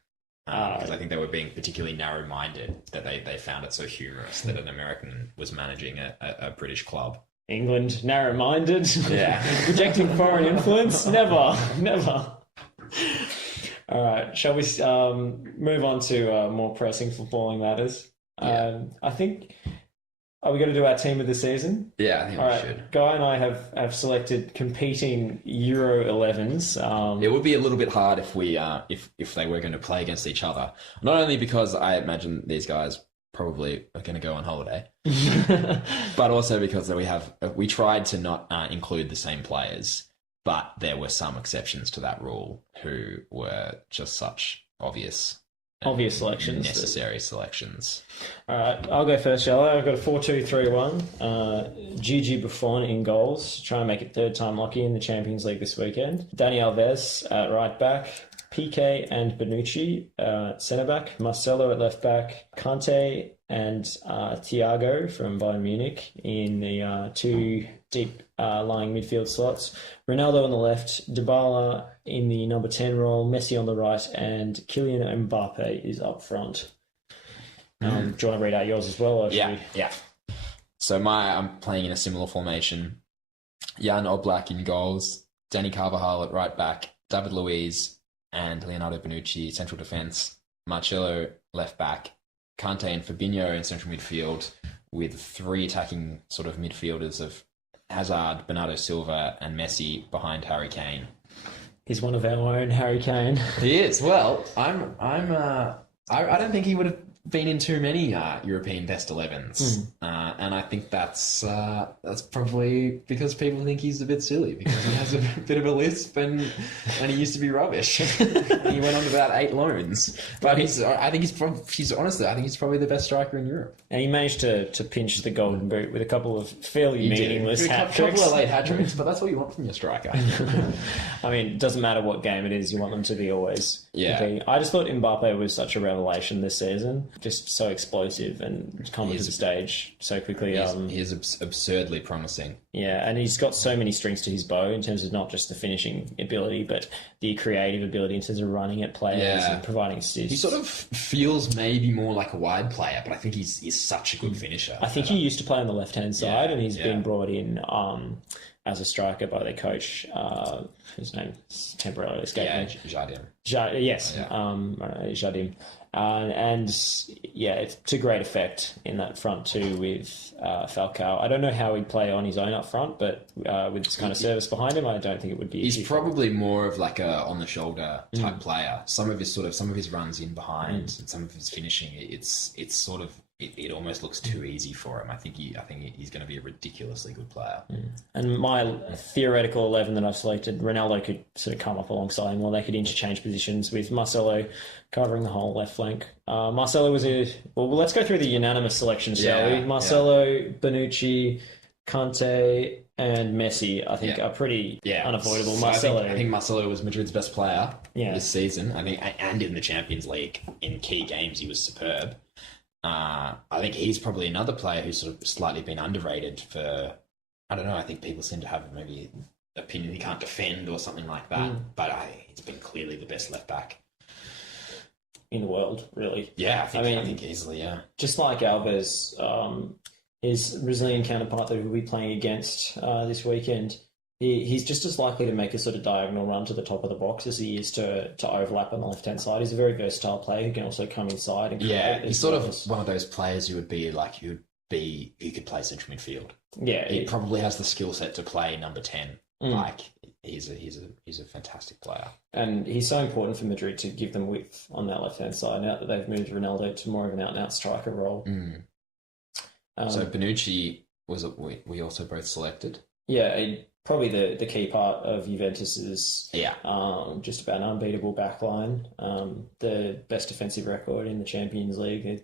Because I think they were being particularly narrow-minded, that they found it so humorous that an American was managing a British club. England, narrow-minded, projecting foreign influence, never. All right, shall we move on to more pressing footballing matters? I think, are we going to do our team of the season? Yeah, I think we should. Guy and I have selected competing Euro 11s. It would be a little bit hard if we if they were going to play against each other. Not only because I imagine these guys probably are going to go on holiday, but also because we tried to not include the same players, but there were some exceptions to that rule who were just such obvious selections, necessary selections. All right, I'll go first, shall I? I've got a 4-2-3-1. Gigi Buffon in goals, trying to make it third time lucky in the Champions League this weekend. Dani Alves at right back. Piqué and Bonucci centre back. Marcelo at left back. Kante and Thiago from Bayern Munich in the two deep lying midfield slots. Ronaldo on the left. Dybala in the number 10 role. Messi on the right, and Kylian Mbappe is up front. Do you want to read out yours as well? Yeah. So I'm playing in a similar formation. Jan Oblak in goals. Danny Carvajal at right back. David Luiz and Leonardo Bonucci central defence. Marcelo left back. Kante and Fabinho in central midfield, with 3 attacking sort of midfielders of Hazard, Bernardo Silva, and Messi behind Harry Kane. He's one of our own, Harry Kane. He is. Well, I don't think he would have been in too many European best 11s, and I think that's probably because people think he's a bit silly because he has a bit of a lisp and he used to be rubbish. He went on about 8 loans, but I think he's probably the best striker in Europe. And he managed to pinch the golden boot with a couple of fairly meaningless hat tricks. A couple of late hat tricks, but that's what you want from your striker. I mean, it doesn't matter what game it is, you want them to be always. Yeah. I just thought Mbappe was such a revelation this season. Just so explosive and come to the stage so quickly. He is absurdly promising. Yeah, and he's got so many strings to his bow in terms of not just the finishing ability, but the creative ability in terms of running at players and providing assists. He sort of feels maybe more like a wide player, but I think he's such a good finisher. I think he used to play on the left-hand side, and he's been brought in as a striker by their coach, whose name is temporarily escaping me. Jardim. Jardim. And it's to great effect in that front two with Falcao. I don't know how he'd play on his own up front, but with this kind of service behind him, I don't think it would be. He's probably more of like a on the shoulder type player. Some of his runs in behind and some of his finishing, it's sort of. It almost looks too easy for him. I think he's going to be a ridiculously good player. And my theoretical 11 that I've selected, Ronaldo could sort of come up alongside him, or they could interchange positions with Marcelo covering the whole left flank. Marcelo was let's go through the unanimous selection, shall we? Marcelo, Bonucci, Kante, and Messi, I think, are pretty unavoidable. So I think Marcelo was Madrid's best player this season. I think, and in the Champions League in key games, he was superb. I think he's probably another player who's sort of slightly been underrated for, I don't know, I think people seem to have maybe opinion he can't defend or something like that, but he's been clearly the best left back in the world, really. Yeah, I think easily, yeah. Just like Alves, his Brazilian counterpart that we'll be playing against this weekend, he's just as likely to make a sort of diagonal run to the top of the box as he is to overlap on the left-hand side. He's a very versatile player who can also come inside and create. He's sort of one of those players who could play central midfield. Yeah. He probably has the skill set to play number 10. Like, he's a fantastic player. And he's so important for Madrid to give them width on that left-hand side now that they've moved Ronaldo to more of an out-and-out striker role. So Bonucci we also both selected. Yeah, probably the key part of Juventus's just about an unbeatable backline, the best defensive record in the Champions League.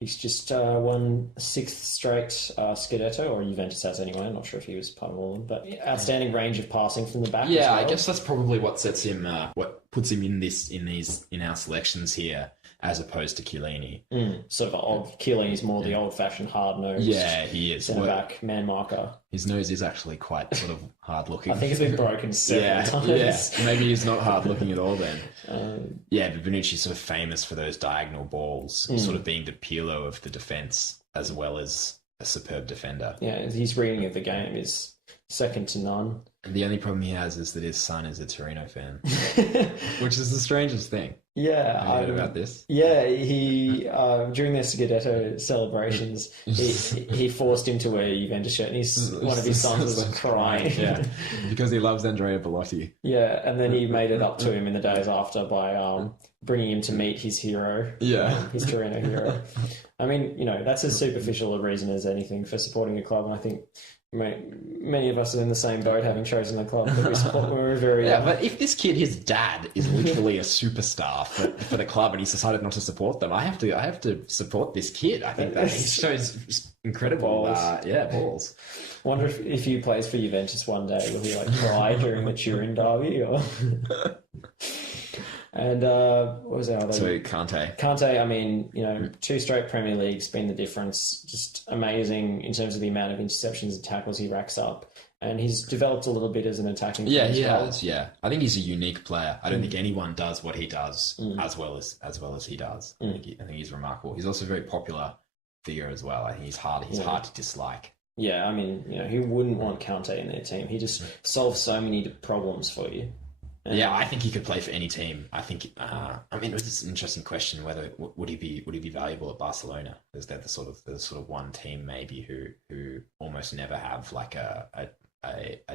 He's just won 6th straight Scudetto, or Juventus has anyway. I'm not sure if he was part of all of them, but outstanding range of passing from the back. Yeah, I guess that's probably what sets him, what puts him in our selections here, as opposed to Chiellini. Sort of Chiellini's more the old-fashioned hard-nosed. Yeah, he is. Centre-back, man marker. His nose is actually quite sort of hard-looking. I think it's been broken several times. Yeah, maybe he's not hard-looking at all then. But Bonucci's sort of famous for those diagonal balls, sort of being the Pirlo of the defence, as well as a superb defender. Yeah, his reading of the game is second to none. And the only problem he has is that his son is a Torino fan, which is the strangest thing. Yeah, I heard about this. Yeah, he during their Scudetto celebrations, he forced him to wear a Juventus shirt, and one of his sons was crying. Yeah, because he loves Andrea Bellotti. Yeah, and then he made it up to him in the days after by bringing him to meet his hero. Yeah, his Torino hero. I mean, that's as superficial a reason as anything for supporting a club, and I think many of us are in the same boat, having chosen the club that we support when we were very young. But if this kid, his dad, is literally a superstar for the club, and he's decided not to support them, I have to support this kid. I think that shows incredible balls. Balls. Wonder if he plays for Juventus one day, will he cry during the Turin derby? Or... And what was our other? So Kante. Kante, I mean, 2 straight Premier Leagues been the difference. Just amazing in terms of the amount of interceptions and tackles he racks up. And he's developed a little bit as an attacking player. Yeah, he has. Yeah, I think he's a unique player. I don't think anyone does what he does as well as he does. I think he's remarkable. He's also a very popular figure as well. I think he's hard to dislike. Yeah, I mean, who wouldn't want Kante in their team? He just solves so many problems for you. Yeah, I think he could play for any team. I think. I mean, it's an interesting question. Whether would he be valuable at Barcelona? Is that the sort of one team maybe who almost never have like a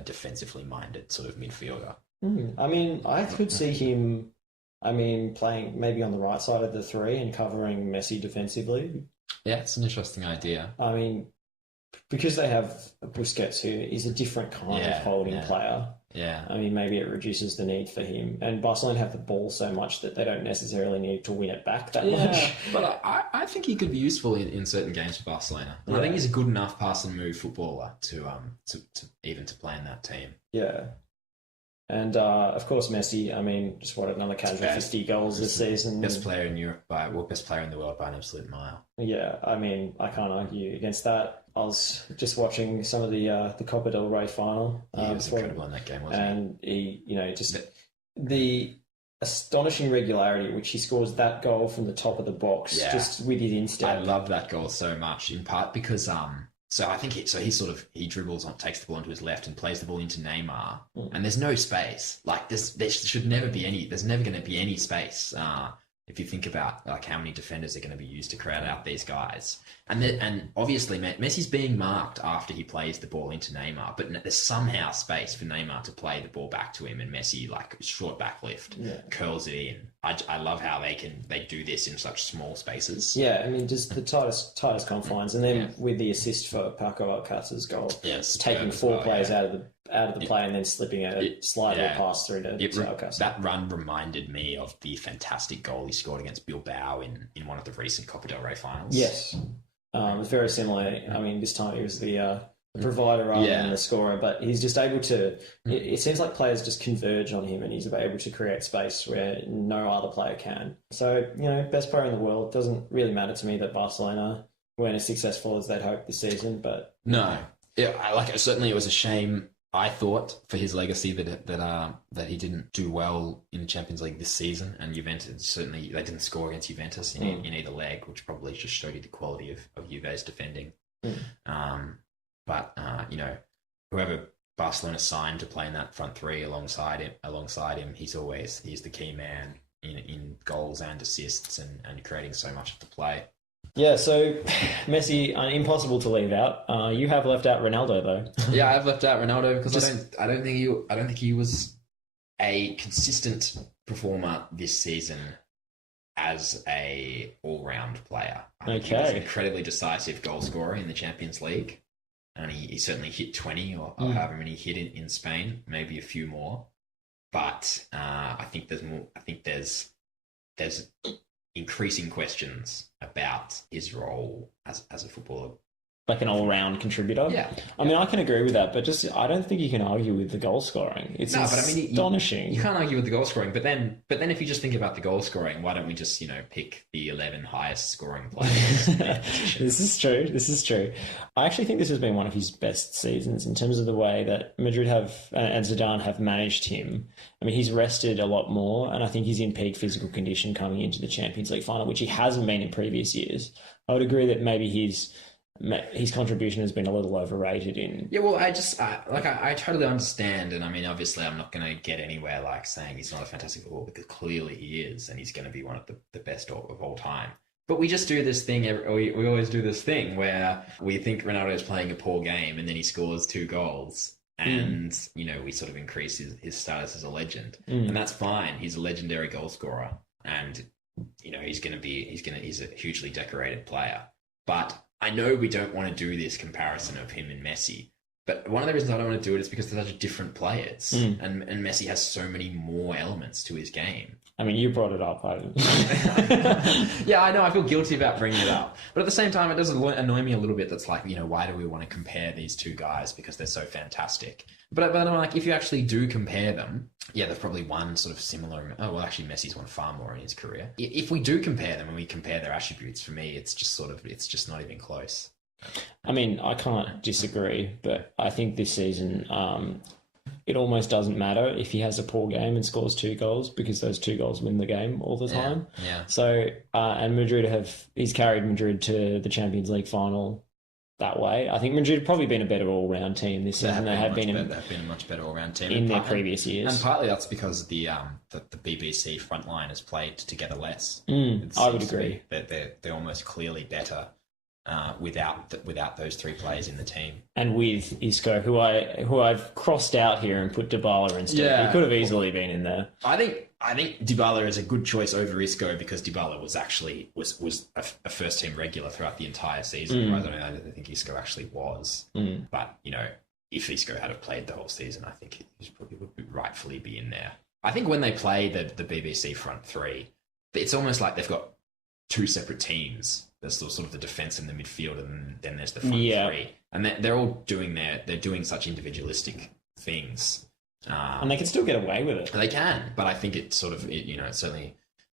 defensively minded sort of midfielder? I mean, I could see him. I mean, playing maybe on the right side of the three and covering Messi defensively. Yeah, it's an interesting idea. I mean, because they have Busquets, who is a different kind of holding player. Yeah. I mean, maybe it reduces the need for him. And Barcelona have the ball so much that they don't necessarily need to win it back that much. But I think he could be useful in certain games for Barcelona. I think he's a good enough pass and move footballer to even to play in that team. Yeah. And of course, Messi, I mean, just what, another casual 50 goals this season. Best player in Europe best player in the world by an absolute mile. Yeah, I mean, I can't argue against that. I was just watching some of the Copa del Rey final. He was incredible in that game, wasn't he? And he, just the astonishing regularity at which he scores that goal from the top of the box, just with his instinct. I love that goal so much, in part because so I think he dribbles on, takes the ball onto his left and plays the ball into Neymar, and there's no space. Like there should never be any. There's never going to be any space. If you think about like how many defenders are going to be used to crowd out these guys, and obviously Messi's being marked after he plays the ball into Neymar, but there's somehow space for Neymar to play the ball back to him, and Messi like short back lift curls it in. I love how they do this in such small spaces. Yeah, I mean just the tightest confines, and then with the assist for Paco Alcacer's goal, taking four players out of the play and then slipping a slightly pass through to Alcacer. That run reminded me of the fantastic goal he scored against Bilbao in one of the recent Copa del Rey finals. Yes, it was very similar. I mean, this time he was the provider rather than the scorer, but he's just able to. It seems like players just converge on him, and he's able to create space where no other player can. So best player in the world. Doesn't really matter to me that Barcelona weren't as successful as they'd hoped this season, but no, certainly it was a shame. I thought for his legacy that he didn't do well in the Champions League this season, and Juventus certainly they didn't score against Juventus in either leg, which probably just showed you the quality of Juve's defending. But whoever Barcelona signed to play in that front three alongside him, he's the key man in goals and assists and creating so much of the play. Yeah, so Messi, impossible to leave out. You have left out Ronaldo though. Yeah, I've left out Ronaldo because I don't think he was a consistent performer this season as a all-round player. He was an incredibly decisive goal scorer in the Champions League, and he certainly hit 20 or however many he hit in Spain, maybe a few more. But I think there's more. I think there's increasing questions about his role as a footballer. Like an all-round contributor? Yeah. I mean, I can agree with that, but I don't think you can argue with the goal scoring. It's astonishing. You can't argue with the goal scoring, but then if you just think about the goal scoring, why don't we just, pick the 11 highest scoring players? This is true. I actually think this has been one of his best seasons in terms of the way that Madrid and Zidane have managed him. I mean, he's rested a lot more, and I think he's in peak physical condition coming into the Champions League final, which he hasn't been in previous years. I would agree that maybe his contribution has been a little overrated in... Yeah, well, I totally understand, and I mean, obviously I'm not going to get anywhere like saying he's not a fantastic footballer, because clearly he is, and he's going to be one of the best of all time. But we just do this thing, we always do this thing where we think Ronaldo is playing a poor game, and then he scores 2 goals, and, we sort of increase his status as a legend. And that's fine, he's a legendary goal scorer, and, he's a hugely decorated player. But I know we don't want to do this comparison of him and Messi, but one of the reasons I don't want to do it is because they're such different players, and Messi has so many more elements to his game. I mean, you brought it up. Yeah, I know. I feel guilty about bringing it up, but at the same time, it does annoy me a little bit. That's like, why do we want to compare these two guys because they're so fantastic? But I'm like, if you actually do compare them, yeah, there's probably one sort of similar. Oh, well, actually, Messi's won far more in his career. If we do compare them and we compare their attributes, for me, it's just not even close. I mean, I can't disagree, but I think this season, it almost doesn't matter if he has a poor game and scores 2 goals, because those 2 goals win the game all the time. Yeah. So, and he's carried Madrid to the Champions League final that way. I think Madrid have probably been a better all-round team this season. They have been a much better all-round team in their previous years. And partly that's because the BBC front line has played together less. I would agree. They're almost clearly better without those three players in the team. And with Isco, who I've crossed out here and put Dybala instead. Yeah. He could have easily been in there. I think Dybala is a good choice over Isco because Dybala was actually was a first team regular throughout the entire season. I don't think Isco actually was. But if Isco had have played the whole season, I think he probably would rightfully be in there. I think when they play the BBC front three, it's almost like they've got two separate teams. There's sort of the defense and the midfield, and then there's the front three, and they're all doing such individualistic things, and they can still get away with it. They can, but I think it certainly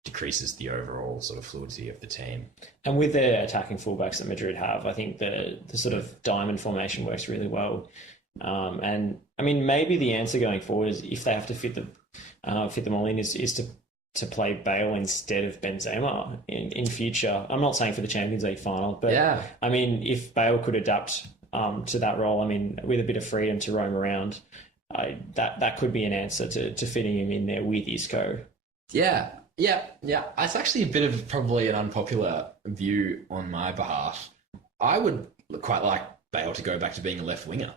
decreases the overall sort of fluidity of the team. And with their attacking fullbacks that Madrid have, I think the sort of diamond formation works really well. And I mean, maybe the answer going forward is if they have to fit them all in is to play Bale instead of Benzema in future. I'm not saying for the Champions League final, but I mean, if Bale could adapt to that role, I mean, with a bit of freedom to roam around, that could be an answer to fitting him in there with Isco. Yeah. It's actually a bit of probably an unpopular view on my behalf. I would quite like Bale to go back to being a left winger.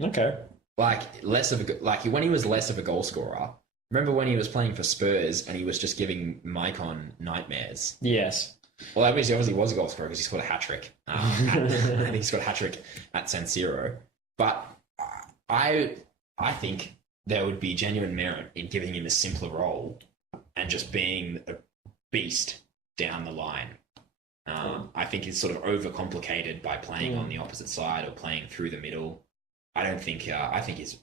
Okay. Like when he was less of a goal scorer. Remember when he was playing for Spurs and he was just giving Maicon nightmares? Yes. Well, he obviously was a goal scorer because he scored a hat-trick. I think he scored a hat-trick at San Siro. But I think there would be genuine merit in giving him a simpler role and just being a beast down the line. I think it's sort of overcomplicated by playing on the opposite side or playing through the middle. I think he's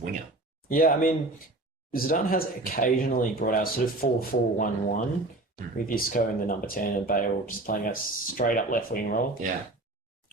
winger. Yeah, I mean, Zidane has occasionally brought out sort of 4-4-1-1 with Isco in the number 10 and Bale just playing a straight up left wing role. Yeah.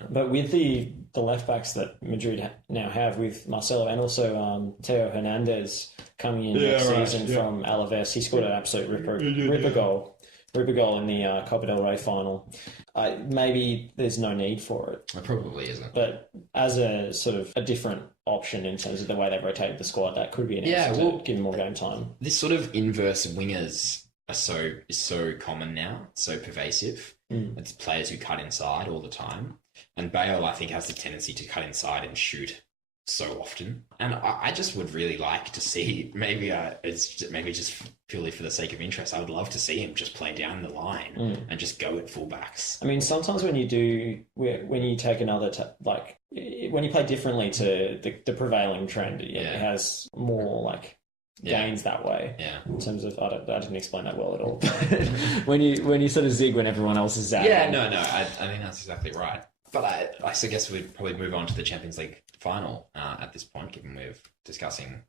But with the left backs that Madrid now have with Marcelo and also Theo Hernandez coming in next season from Alaves, he scored an absolute ripper goal in the Copa del Rey final. Maybe there's no need for it. It probably isn't. But as a sort of a different option in terms of the way they've rotated the squad, that could be an answer to give him more game time. This sort of inverse wingers is so common now, so pervasive. It's players who cut inside all the time. And Bale, I think, has the tendency to cut inside and shoot so often. And I just would really like to see, maybe just purely for the sake of interest, I would love to see him just play down the line and just go at fullbacks. I mean, sometimes when you take another, when you play differently to the prevailing trend, it has more gains that way. Yeah. In terms of, I didn't explain that well at all. when you sort of zig when everyone else is out. Yeah, no, I think that's exactly right. But I guess we'd probably move on to the Champions League final at this point, given we're discussing.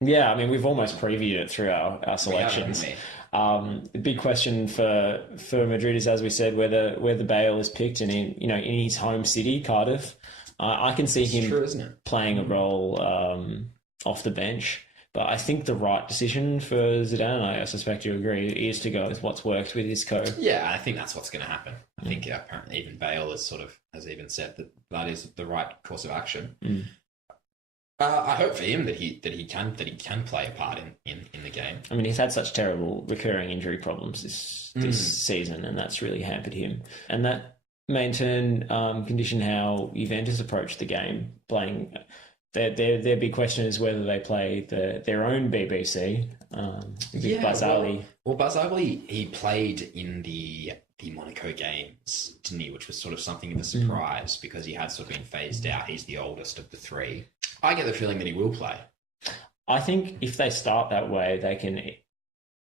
Yeah, I mean, we've almost previewed it through our selections. The big question for Madrid is, as we said, whether Bale is picked and in his home city, Cardiff. I can see him playing a role off the bench. But I think the right decision for Zidane, I suspect you agree, is to go with what's worked with Isco. Yeah, I think that's what's going to happen. I think apparently even Bale has even said that is the right course of action. I hope for him that he can play a part in the game. I mean, he's had such terrible recurring injury problems this season, and that's really hampered him. And that may in turn condition how Juventus approach the game, playing. Their big question is whether they play their own BBC. Barzagli. Well, Barzagli, he played in the Monaco games, didn't he? Which was sort of something of a surprise because he had sort of been phased out. He's the oldest of the three. I get the feeling that he will play. I think if they start that way, they can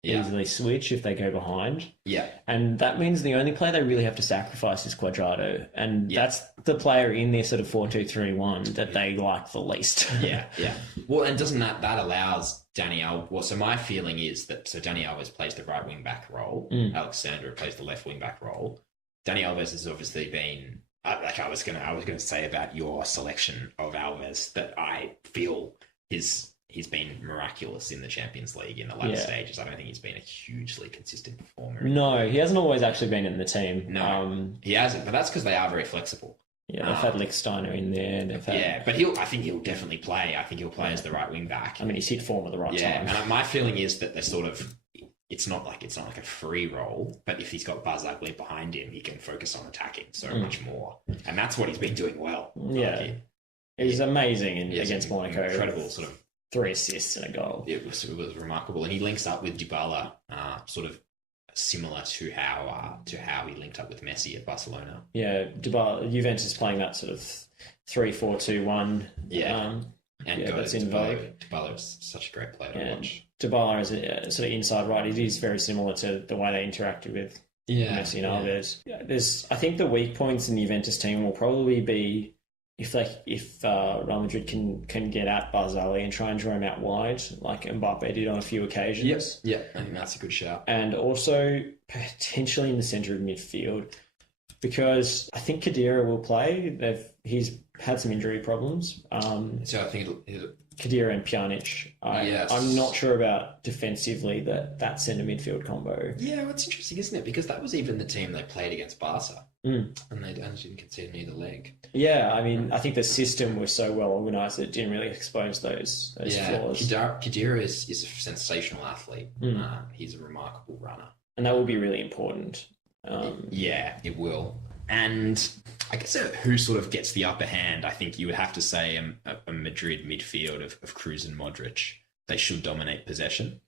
easily switch if they go behind. Yeah. And that means the only player they really have to sacrifice is Cuadrado. And that's the player in their sort of 4-2-3-1 that they like the least. Yeah. Well, and doesn't that allows Dani Alves... Well, so my feeling is that... So Dani Alves plays the right wing-back role. Alexandra plays the left wing-back role. Dani Alves has obviously been... I was going to say about your selection of Alves that I feel his he's been miraculous in the Champions League in the latter stages. I don't think he's been a hugely consistent performer. No, he hasn't always actually been in the team. No, he hasn't, but that's because they are very flexible. Yeah, they've had Lichtsteiner in there. But I think he'll definitely play. I think he'll play as the right wing back. I mean, he's hit form at the right time. And my feeling is that they're sort of, it's not like a free role, but if he's got Buzz Ugly behind him, he can focus on attacking so much more. And that's what he's been doing well. Yeah. He's amazing against Monaco. Incredible sort of 3 assists and a goal. It was remarkable. And he links up with Dybala, sort of similar to how he linked up with Messi at Barcelona. Yeah, Dybala, Juventus playing that sort of 3-4-2-1. That's in vogue. Dybala is such a great player to watch. Dybala is a sort of inside right. It is very similar to the way they interacted with Messi and Alves. I think the weak points in the Juventus team will probably be if Real Madrid can get at Barzali and try and draw him out wide, like Mbappe did on a few occasions. Yes, yeah, I think that's a good shout. And also potentially in the centre of midfield, because I think Khedira will play. He's had some injury problems. So I think Khedira and Pjanic. I'm not sure about defensively that centre midfield combo. Yeah, well, it's interesting, isn't it? Because that was even the team they played against Barca. And they didn't concede neither leg. Yeah, I mean, I think the system was so well organised that it didn't really expose those flaws. Khedira is a sensational athlete. He's a remarkable runner. And that will be really important. It will. And I guess who sort of gets the upper hand, I think you would have to say a Madrid midfield of Kroos and Modric. They should dominate possession.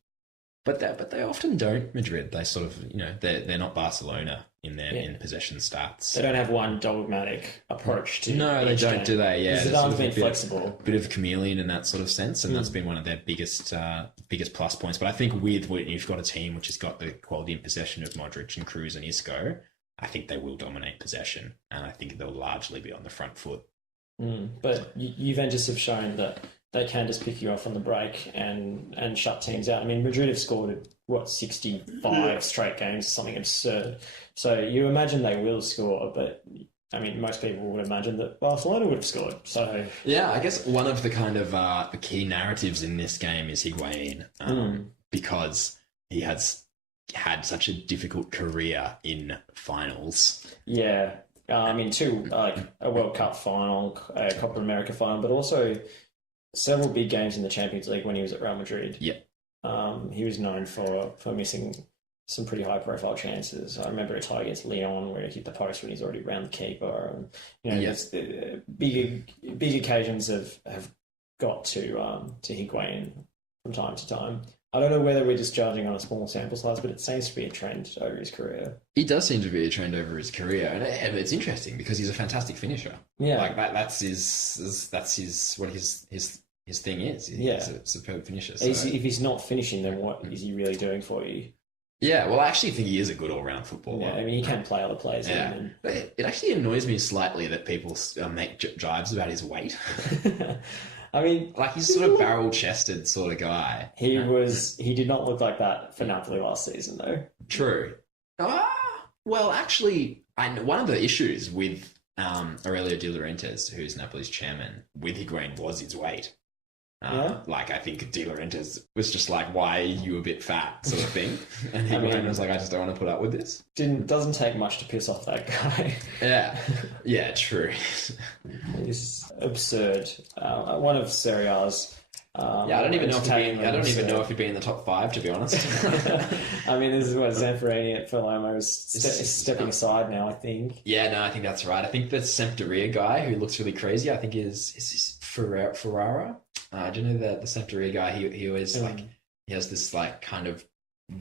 But they often don't, Madrid. They sort of, they're not Barcelona in possession stats. They don't have one dogmatic approach to No, they don't, do they? Yeah. Zidane's been flexible. A bit of a chameleon in that sort of sense, and that's been one of their biggest plus points. But I think when you've got a team which has got the quality and possession of Modric and Kroos and Isco, I think they will dominate possession, and I think they'll largely be on the front foot. But Juventus have shown that they can just pick you off on the break and shut teams out. I mean, Madrid have scored, 65 straight games, something absurd. So you imagine they will score, but I mean, most people would imagine that Barcelona would have scored. So yeah, I guess one of the kind of the key narratives in this game is Higuain, because he has had such a difficult career in finals. Yeah. I mean, a World Cup final, a Copa America final, but also several big games in the Champions League when he was at Real Madrid. Yeah. He was known for missing some pretty high-profile chances. I remember a tie against Lyon where he hit the post when he's already round the keeper. And, big occasions have got to Higuain from time to time. I don't know whether we're just judging on a small sample size, but it seems to be a trend over his career. It does seem to be a trend over his career, and it's interesting because he's a fantastic finisher. Yeah, like that's what his thing is. He's a superb finisher. So. If he's not finishing, then what is he really doing for you? Yeah, well, I actually think he is a good all-round footballer. Yeah, I mean, he can play other players. Yeah, it actually annoys me slightly that people make jibes about his weight. I mean, like he's sort of barrel-chested sort of guy. He did not look like that for Napoli last season, though. True. Well, actually, one of the issues with Aurelio De Laurentiis, who's Napoli's chairman, with Higuain was his weight. Like, I think De Laurentiis was just like, why are you a bit fat, sort of thing. And Higuain was like, I just don't want to put up with this. Doesn't take much to piss off that guy. Yeah, true. It's absurd. One of Serie A's. I don't even know if he'd be in the top 5, to be honest. I mean, this is what Zamperini at Palermo is stepping aside now, I think. Yeah, no, I think that's right. I think the Sampdoria guy who looks really crazy, I think is Ferrara. Do you know the Sampdoria guy? He always he has this like kind of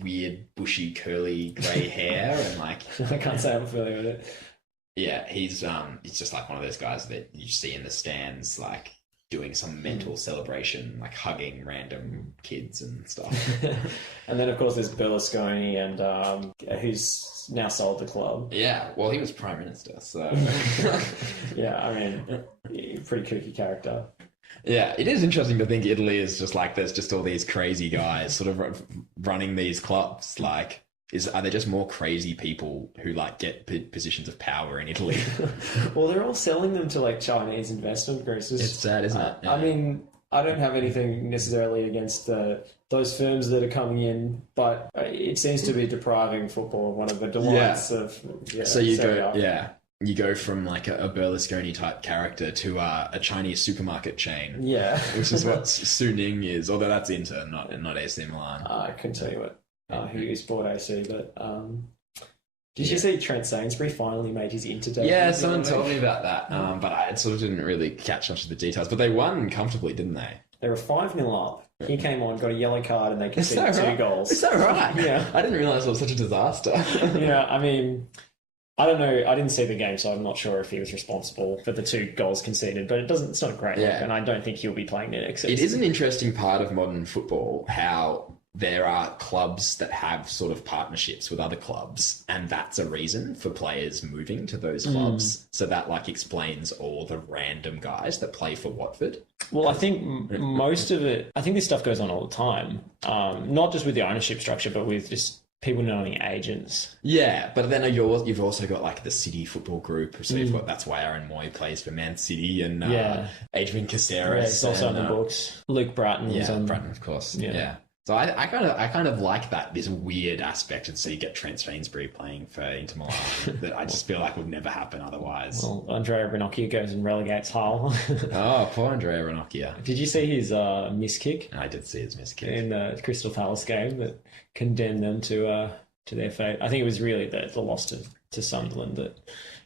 weird bushy curly grey hair and like I can't say I'm familiar with it. Yeah, he's just like one of those guys that you see in the stands like doing some mental celebration, like hugging random kids and stuff. And then of course there's Berlusconi and who's now sold the club. Yeah, well he was Prime Minister, so yeah, I mean pretty kooky character. Yeah, it is interesting to think Italy is just like there's just all these crazy guys sort of running these clubs. Like, are there just more crazy people who like get positions of power in Italy? Well, they're all selling them to like Chinese investment groups. It's sad, isn't it? Yeah. I mean, I don't have anything necessarily against those firms that are coming in, but it seems to be depriving football of one of the delights of. So you you go from like a Berlusconi type character to a Chinese supermarket chain. Yeah, which is what Suning is, although that's Inter, not AC Milan. I couldn't tell you what who bought AC, but. Did you see Trent Sainsbury finally made his Inter debut? Yeah, someone told me about that, but I sort of didn't really catch much of the details. But they won comfortably, didn't they? They were 5-0 up. He came on, got a yellow card, and they conceded 2 goals. Is that right? Yeah. I didn't realise it was such a disaster. Yeah, I mean, I don't know. I didn't see the game, so I'm not sure if he was responsible for the 2 goals conceded, but it's not a great look, and I don't think he'll be playing the next season. It is an interesting part of modern football, how there are clubs that have sort of partnerships with other clubs, and that's a reason for players moving to those clubs. So that like explains all the random guys that play for Watford. Well, I think most of it, I think this stuff goes on all the time, not just with the ownership structure, but with just people knowing agents. Yeah, but then you've also got like the City Football Group, so you've got, that's why Aaron Mooy plays for Man City, and Adrian Caceres. Yeah, he's also on the books. Luke Bratton. Bratton, of course. Yeah. So I kind of like this weird aspect, and so you get Trent Sainsbury playing for Inter Milan that I just feel like would never happen otherwise. Well, Andrea Ranocchia goes and relegates Hull. Oh, poor Andrea Ranocchia. Did you see his miss kick? I did see his miss kick in the Crystal Palace game that condemned them to their fate. I think it was really the loss to Sunderland that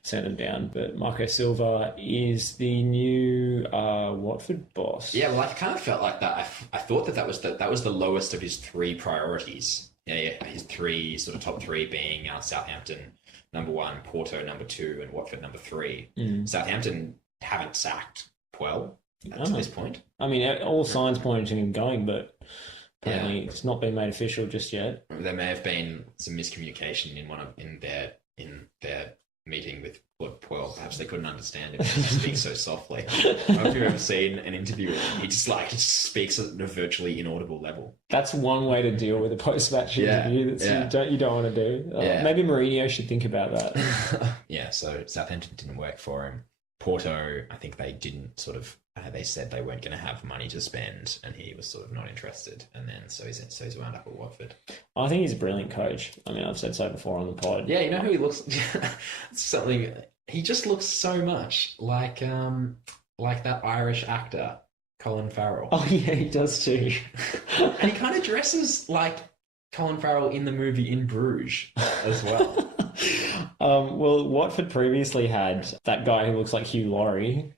sent him down. But Marco Silva is the new Watford boss. Yeah, well, I kind of felt like that. I thought that was the lowest of his 3 priorities. Yeah, his 3 sort of top 3 being Southampton number 1, Porto number 2, and Watford number 3. Southampton haven't sacked Puel to this point. I mean, all signs pointing to him going, but apparently it's not been made official just yet. There may have been some miscommunication in their meeting with Puel. Perhaps they couldn't understand him. He speaks so softly. I don't know if you've ever seen an interview with him. He just speaks at a virtually inaudible level. That's one way to deal with a post-match interview that you don't want to do. Maybe Mourinho should think about that. So Southampton didn't work for him. Porto, I think they didn't sort of. They said they weren't going to have money to spend, and he was sort of not interested. And then so he's wound up at Watford. I think he's a brilliant coach. I mean, I've said so before on the pod. Yeah, you know who he looks something. He just looks so much like that Irish actor Colin Farrell. Oh yeah, he does too. And he kind of dresses like Colin Farrell in the movie In Bruges as well. Well, Watford previously had that guy who looks like Hugh Laurie.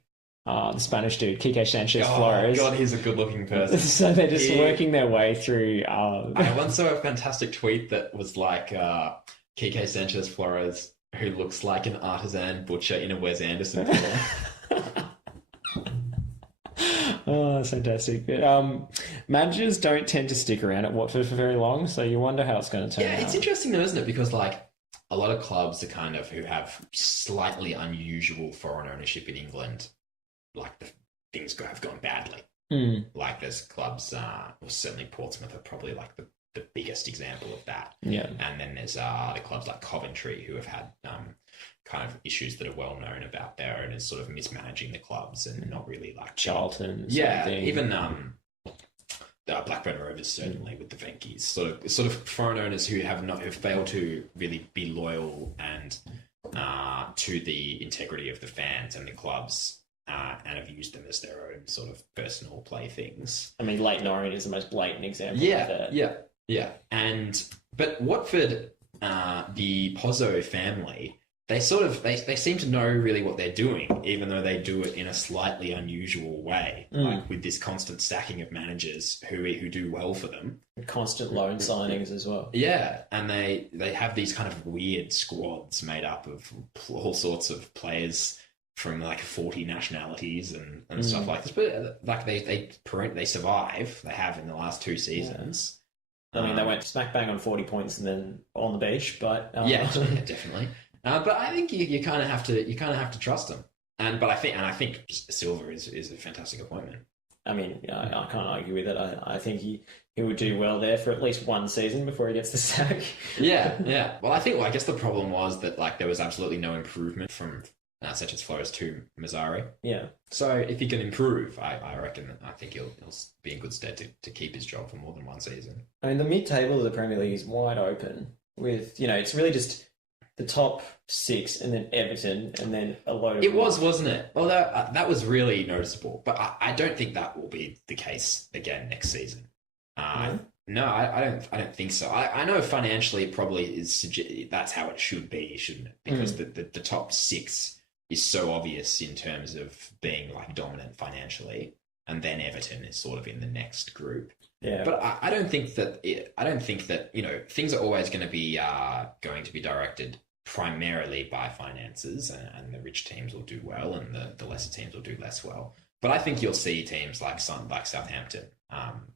The Spanish dude, Quique Sanchez Flores. God, he's a good-looking person. So they're just working their way through. I once saw a fantastic tweet that was like Quique Sanchez Flores, who looks like an artisan butcher in a Wes Anderson film. Oh, that's fantastic. Managers don't tend to stick around at Watford for very long, so you wonder how it's going to turn out. Yeah, it's interesting though, isn't it? Because like a lot of clubs are kind of who have slightly unusual foreign ownership in England. Like things have gone badly. Like there's clubs, well, certainly Portsmouth are probably like the biggest example of that. Yeah. And then there's the clubs like Coventry who have had kind of issues that are well known about their owners sort of mismanaging the clubs and not really like Charlton. Yeah, even Blackburn Rovers certainly with the Venkies, sort of foreign owners who have failed to really be loyal and to the integrity of the fans and the clubs. And have used them as their own sort of personal playthings. I mean, Leyton Orient is the most blatant example of that. Yeah. But Watford, the Pozzo family, they seem to know really what they're doing, even though they do it in a slightly unusual way, like with this constant stacking of managers who do well for them. Constant loan signings as well. Yeah, and they have these kind of weird squads made up of all sorts of players from like 40 nationalities and stuff like this, but like they survive. They have in the last 2 seasons. I mean, they went smack bang on 40 points and then on the beach, but yeah, definitely. But I think you kind of have to trust them. But I think Silva is a fantastic appointment. I mean, I can't argue with it. I think he would do well there for at least 1 season before he gets the sack. Yeah. Well, I guess the problem was that like there was absolutely no improvement from such as Flores to Mazzari. Yeah. So if he can improve, I think he'll be in good stead to keep his job for more than one season. I mean, the mid-table of the Premier League is wide open with, it's really just the top 6 and then Everton and then a load of... It was, wasn't it? Well, that was really noticeable. But I don't think that will be the case again next season. No, I don't think so. I know financially it probably is. That's how it should be, shouldn't it? Because the top 6 is so obvious in terms of being like dominant financially, and then Everton is sort of in the next group. Yeah. But I don't think that things are always going to be directed primarily by finances, and the rich teams will do well, and the lesser teams will do less well. But I think you'll see teams like Southampton,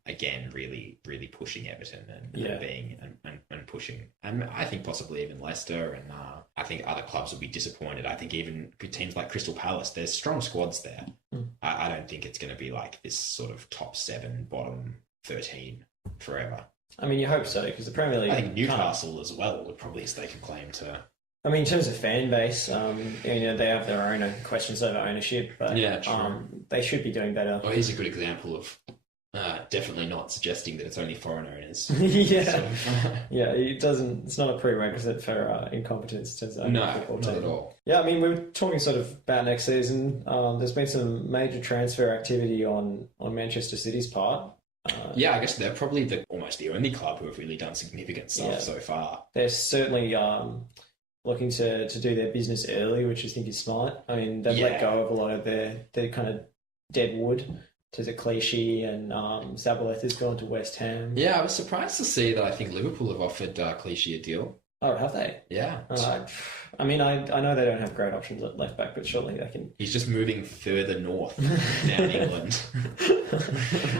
again, really, really pushing Everton and pushing, and I think possibly even Leicester, and I think other clubs will be disappointed. I think even teams like Crystal Palace, there's strong squads there. I don't think it's going to be like this sort of top 7, bottom 13 forever. I mean, you hope so, because the Premier League... I think Newcastle as well would probably stake a claim to... I mean, in terms of fan base, they have their own questions over ownership, but they should be doing better. Well, here's a good example of definitely not suggesting that it's only foreign owners. Yeah, yeah. It's not a prerequisite for incompetence to own a football team. Not at all. Yeah, I mean, we were talking sort of about next season. There's been some major transfer activity on Manchester City's part. I guess they're probably almost the only club who have really done significant stuff so far. They're certainly looking to do their business early, which I think is smart. I mean, they've let go of a lot of their kind of dead wood to the Clichy, and Zabaleta's gone to West Ham. Yeah, I was surprised to see that I think Liverpool have offered Clichy a deal. Oh, have they? Yeah. I mean, I know they don't have great options at left back, but surely they can... He's just moving further north down England.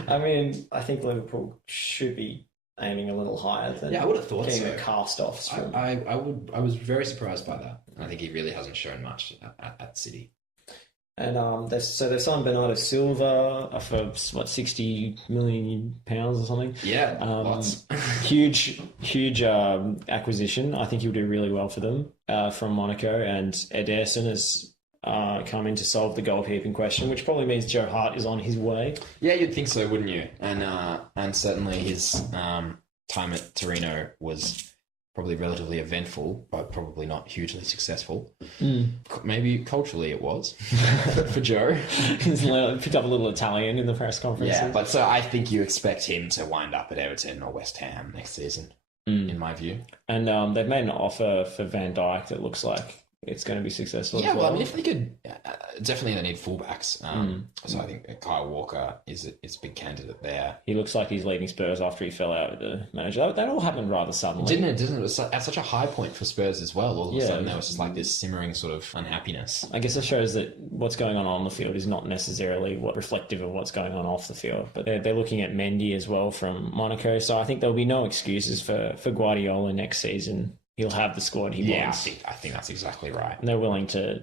I mean, I think Liverpool should be aiming a little higher than I would have thought getting so. the cast-offs from... I was very surprised by that. I think he really hasn't shown much at City. And they've signed Bernardo Silva for what, £60 million or something. Yeah, lots. huge acquisition. I think he'll do really well for them from Monaco. And Ederson has come in to solve the goalkeeping question, which probably means Joe Hart is on his way. Yeah, you'd think so, wouldn't you? And certainly his time at Torino was probably relatively eventful, but probably not hugely successful. Maybe culturally it was for Joe. He's picked up a little Italian in the press conference. Yeah, but so I think you expect him to wind up at Everton or West Ham next season, in my view. And they've made an offer for Van Dijk that looks like it's going to be successful. Yeah, as well. I mean, if they could, definitely they need fullbacks. So I think Kyle Walker is a big candidate there. He looks like he's leaving Spurs after he fell out with the manager. That all happened rather suddenly. Didn't it? It was at such a high point for Spurs as well. All of a sudden there was just like this simmering sort of unhappiness. I guess it shows that what's going on the field is not necessarily reflective of what's going on off the field. But they're looking at Mendy as well from Monaco. So I think there'll be no excuses for Guardiola next season. He'll have the squad he wants. I think that's exactly right. And they're willing to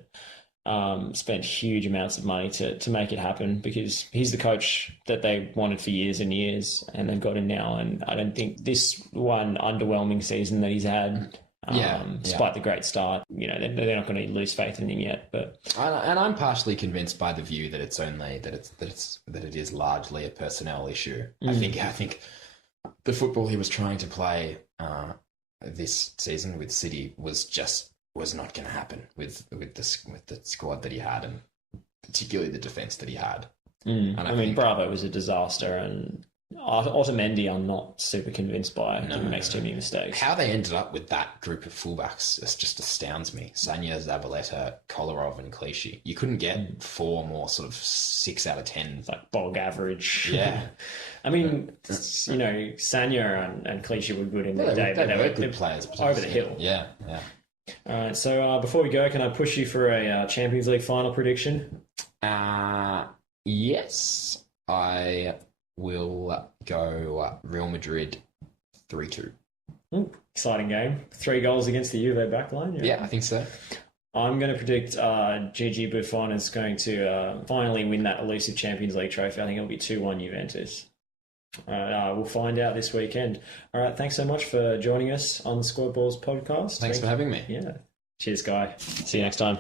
spend huge amounts of money to make it happen, because he's the coach that they wanted for years and years, and they've got him now. And I don't think this one underwhelming season that he's had, despite the great start, they're not going to lose faith in him yet. But I'm partially convinced by the view that it's only that it is largely a personnel issue. I think the football he was trying to play this season with City was not going to happen with the squad that he had, and particularly the defence that he had. And I mean, Bravo was a disaster, and Otamendi I'm not super convinced by. He makes too many mistakes. How they ended up with that group of fullbacks just astounds me. Sanya, Zabaleta, Kolarov and Clichy. You couldn't get 4 more sort of 6 out of 10. It's like bog average. Yeah. I mean, Sanya and Clichy were good in their day, but they were good players. Over the hill. Yeah. All right, so before we go, can I push you for a Champions League final prediction? Yes. I will go Real Madrid 3-2. Exciting game. 3 goals against the Juve backline. Yeah, I think so. I'm going to predict Gigi Buffon is going to finally win that elusive Champions League trophy. I think it'll be 2-1 Juventus. We'll find out this weekend. All right, thanks so much for joining us on the Squad Balls podcast. Thanks for having me. Yeah. Cheers, Guy. See you next time.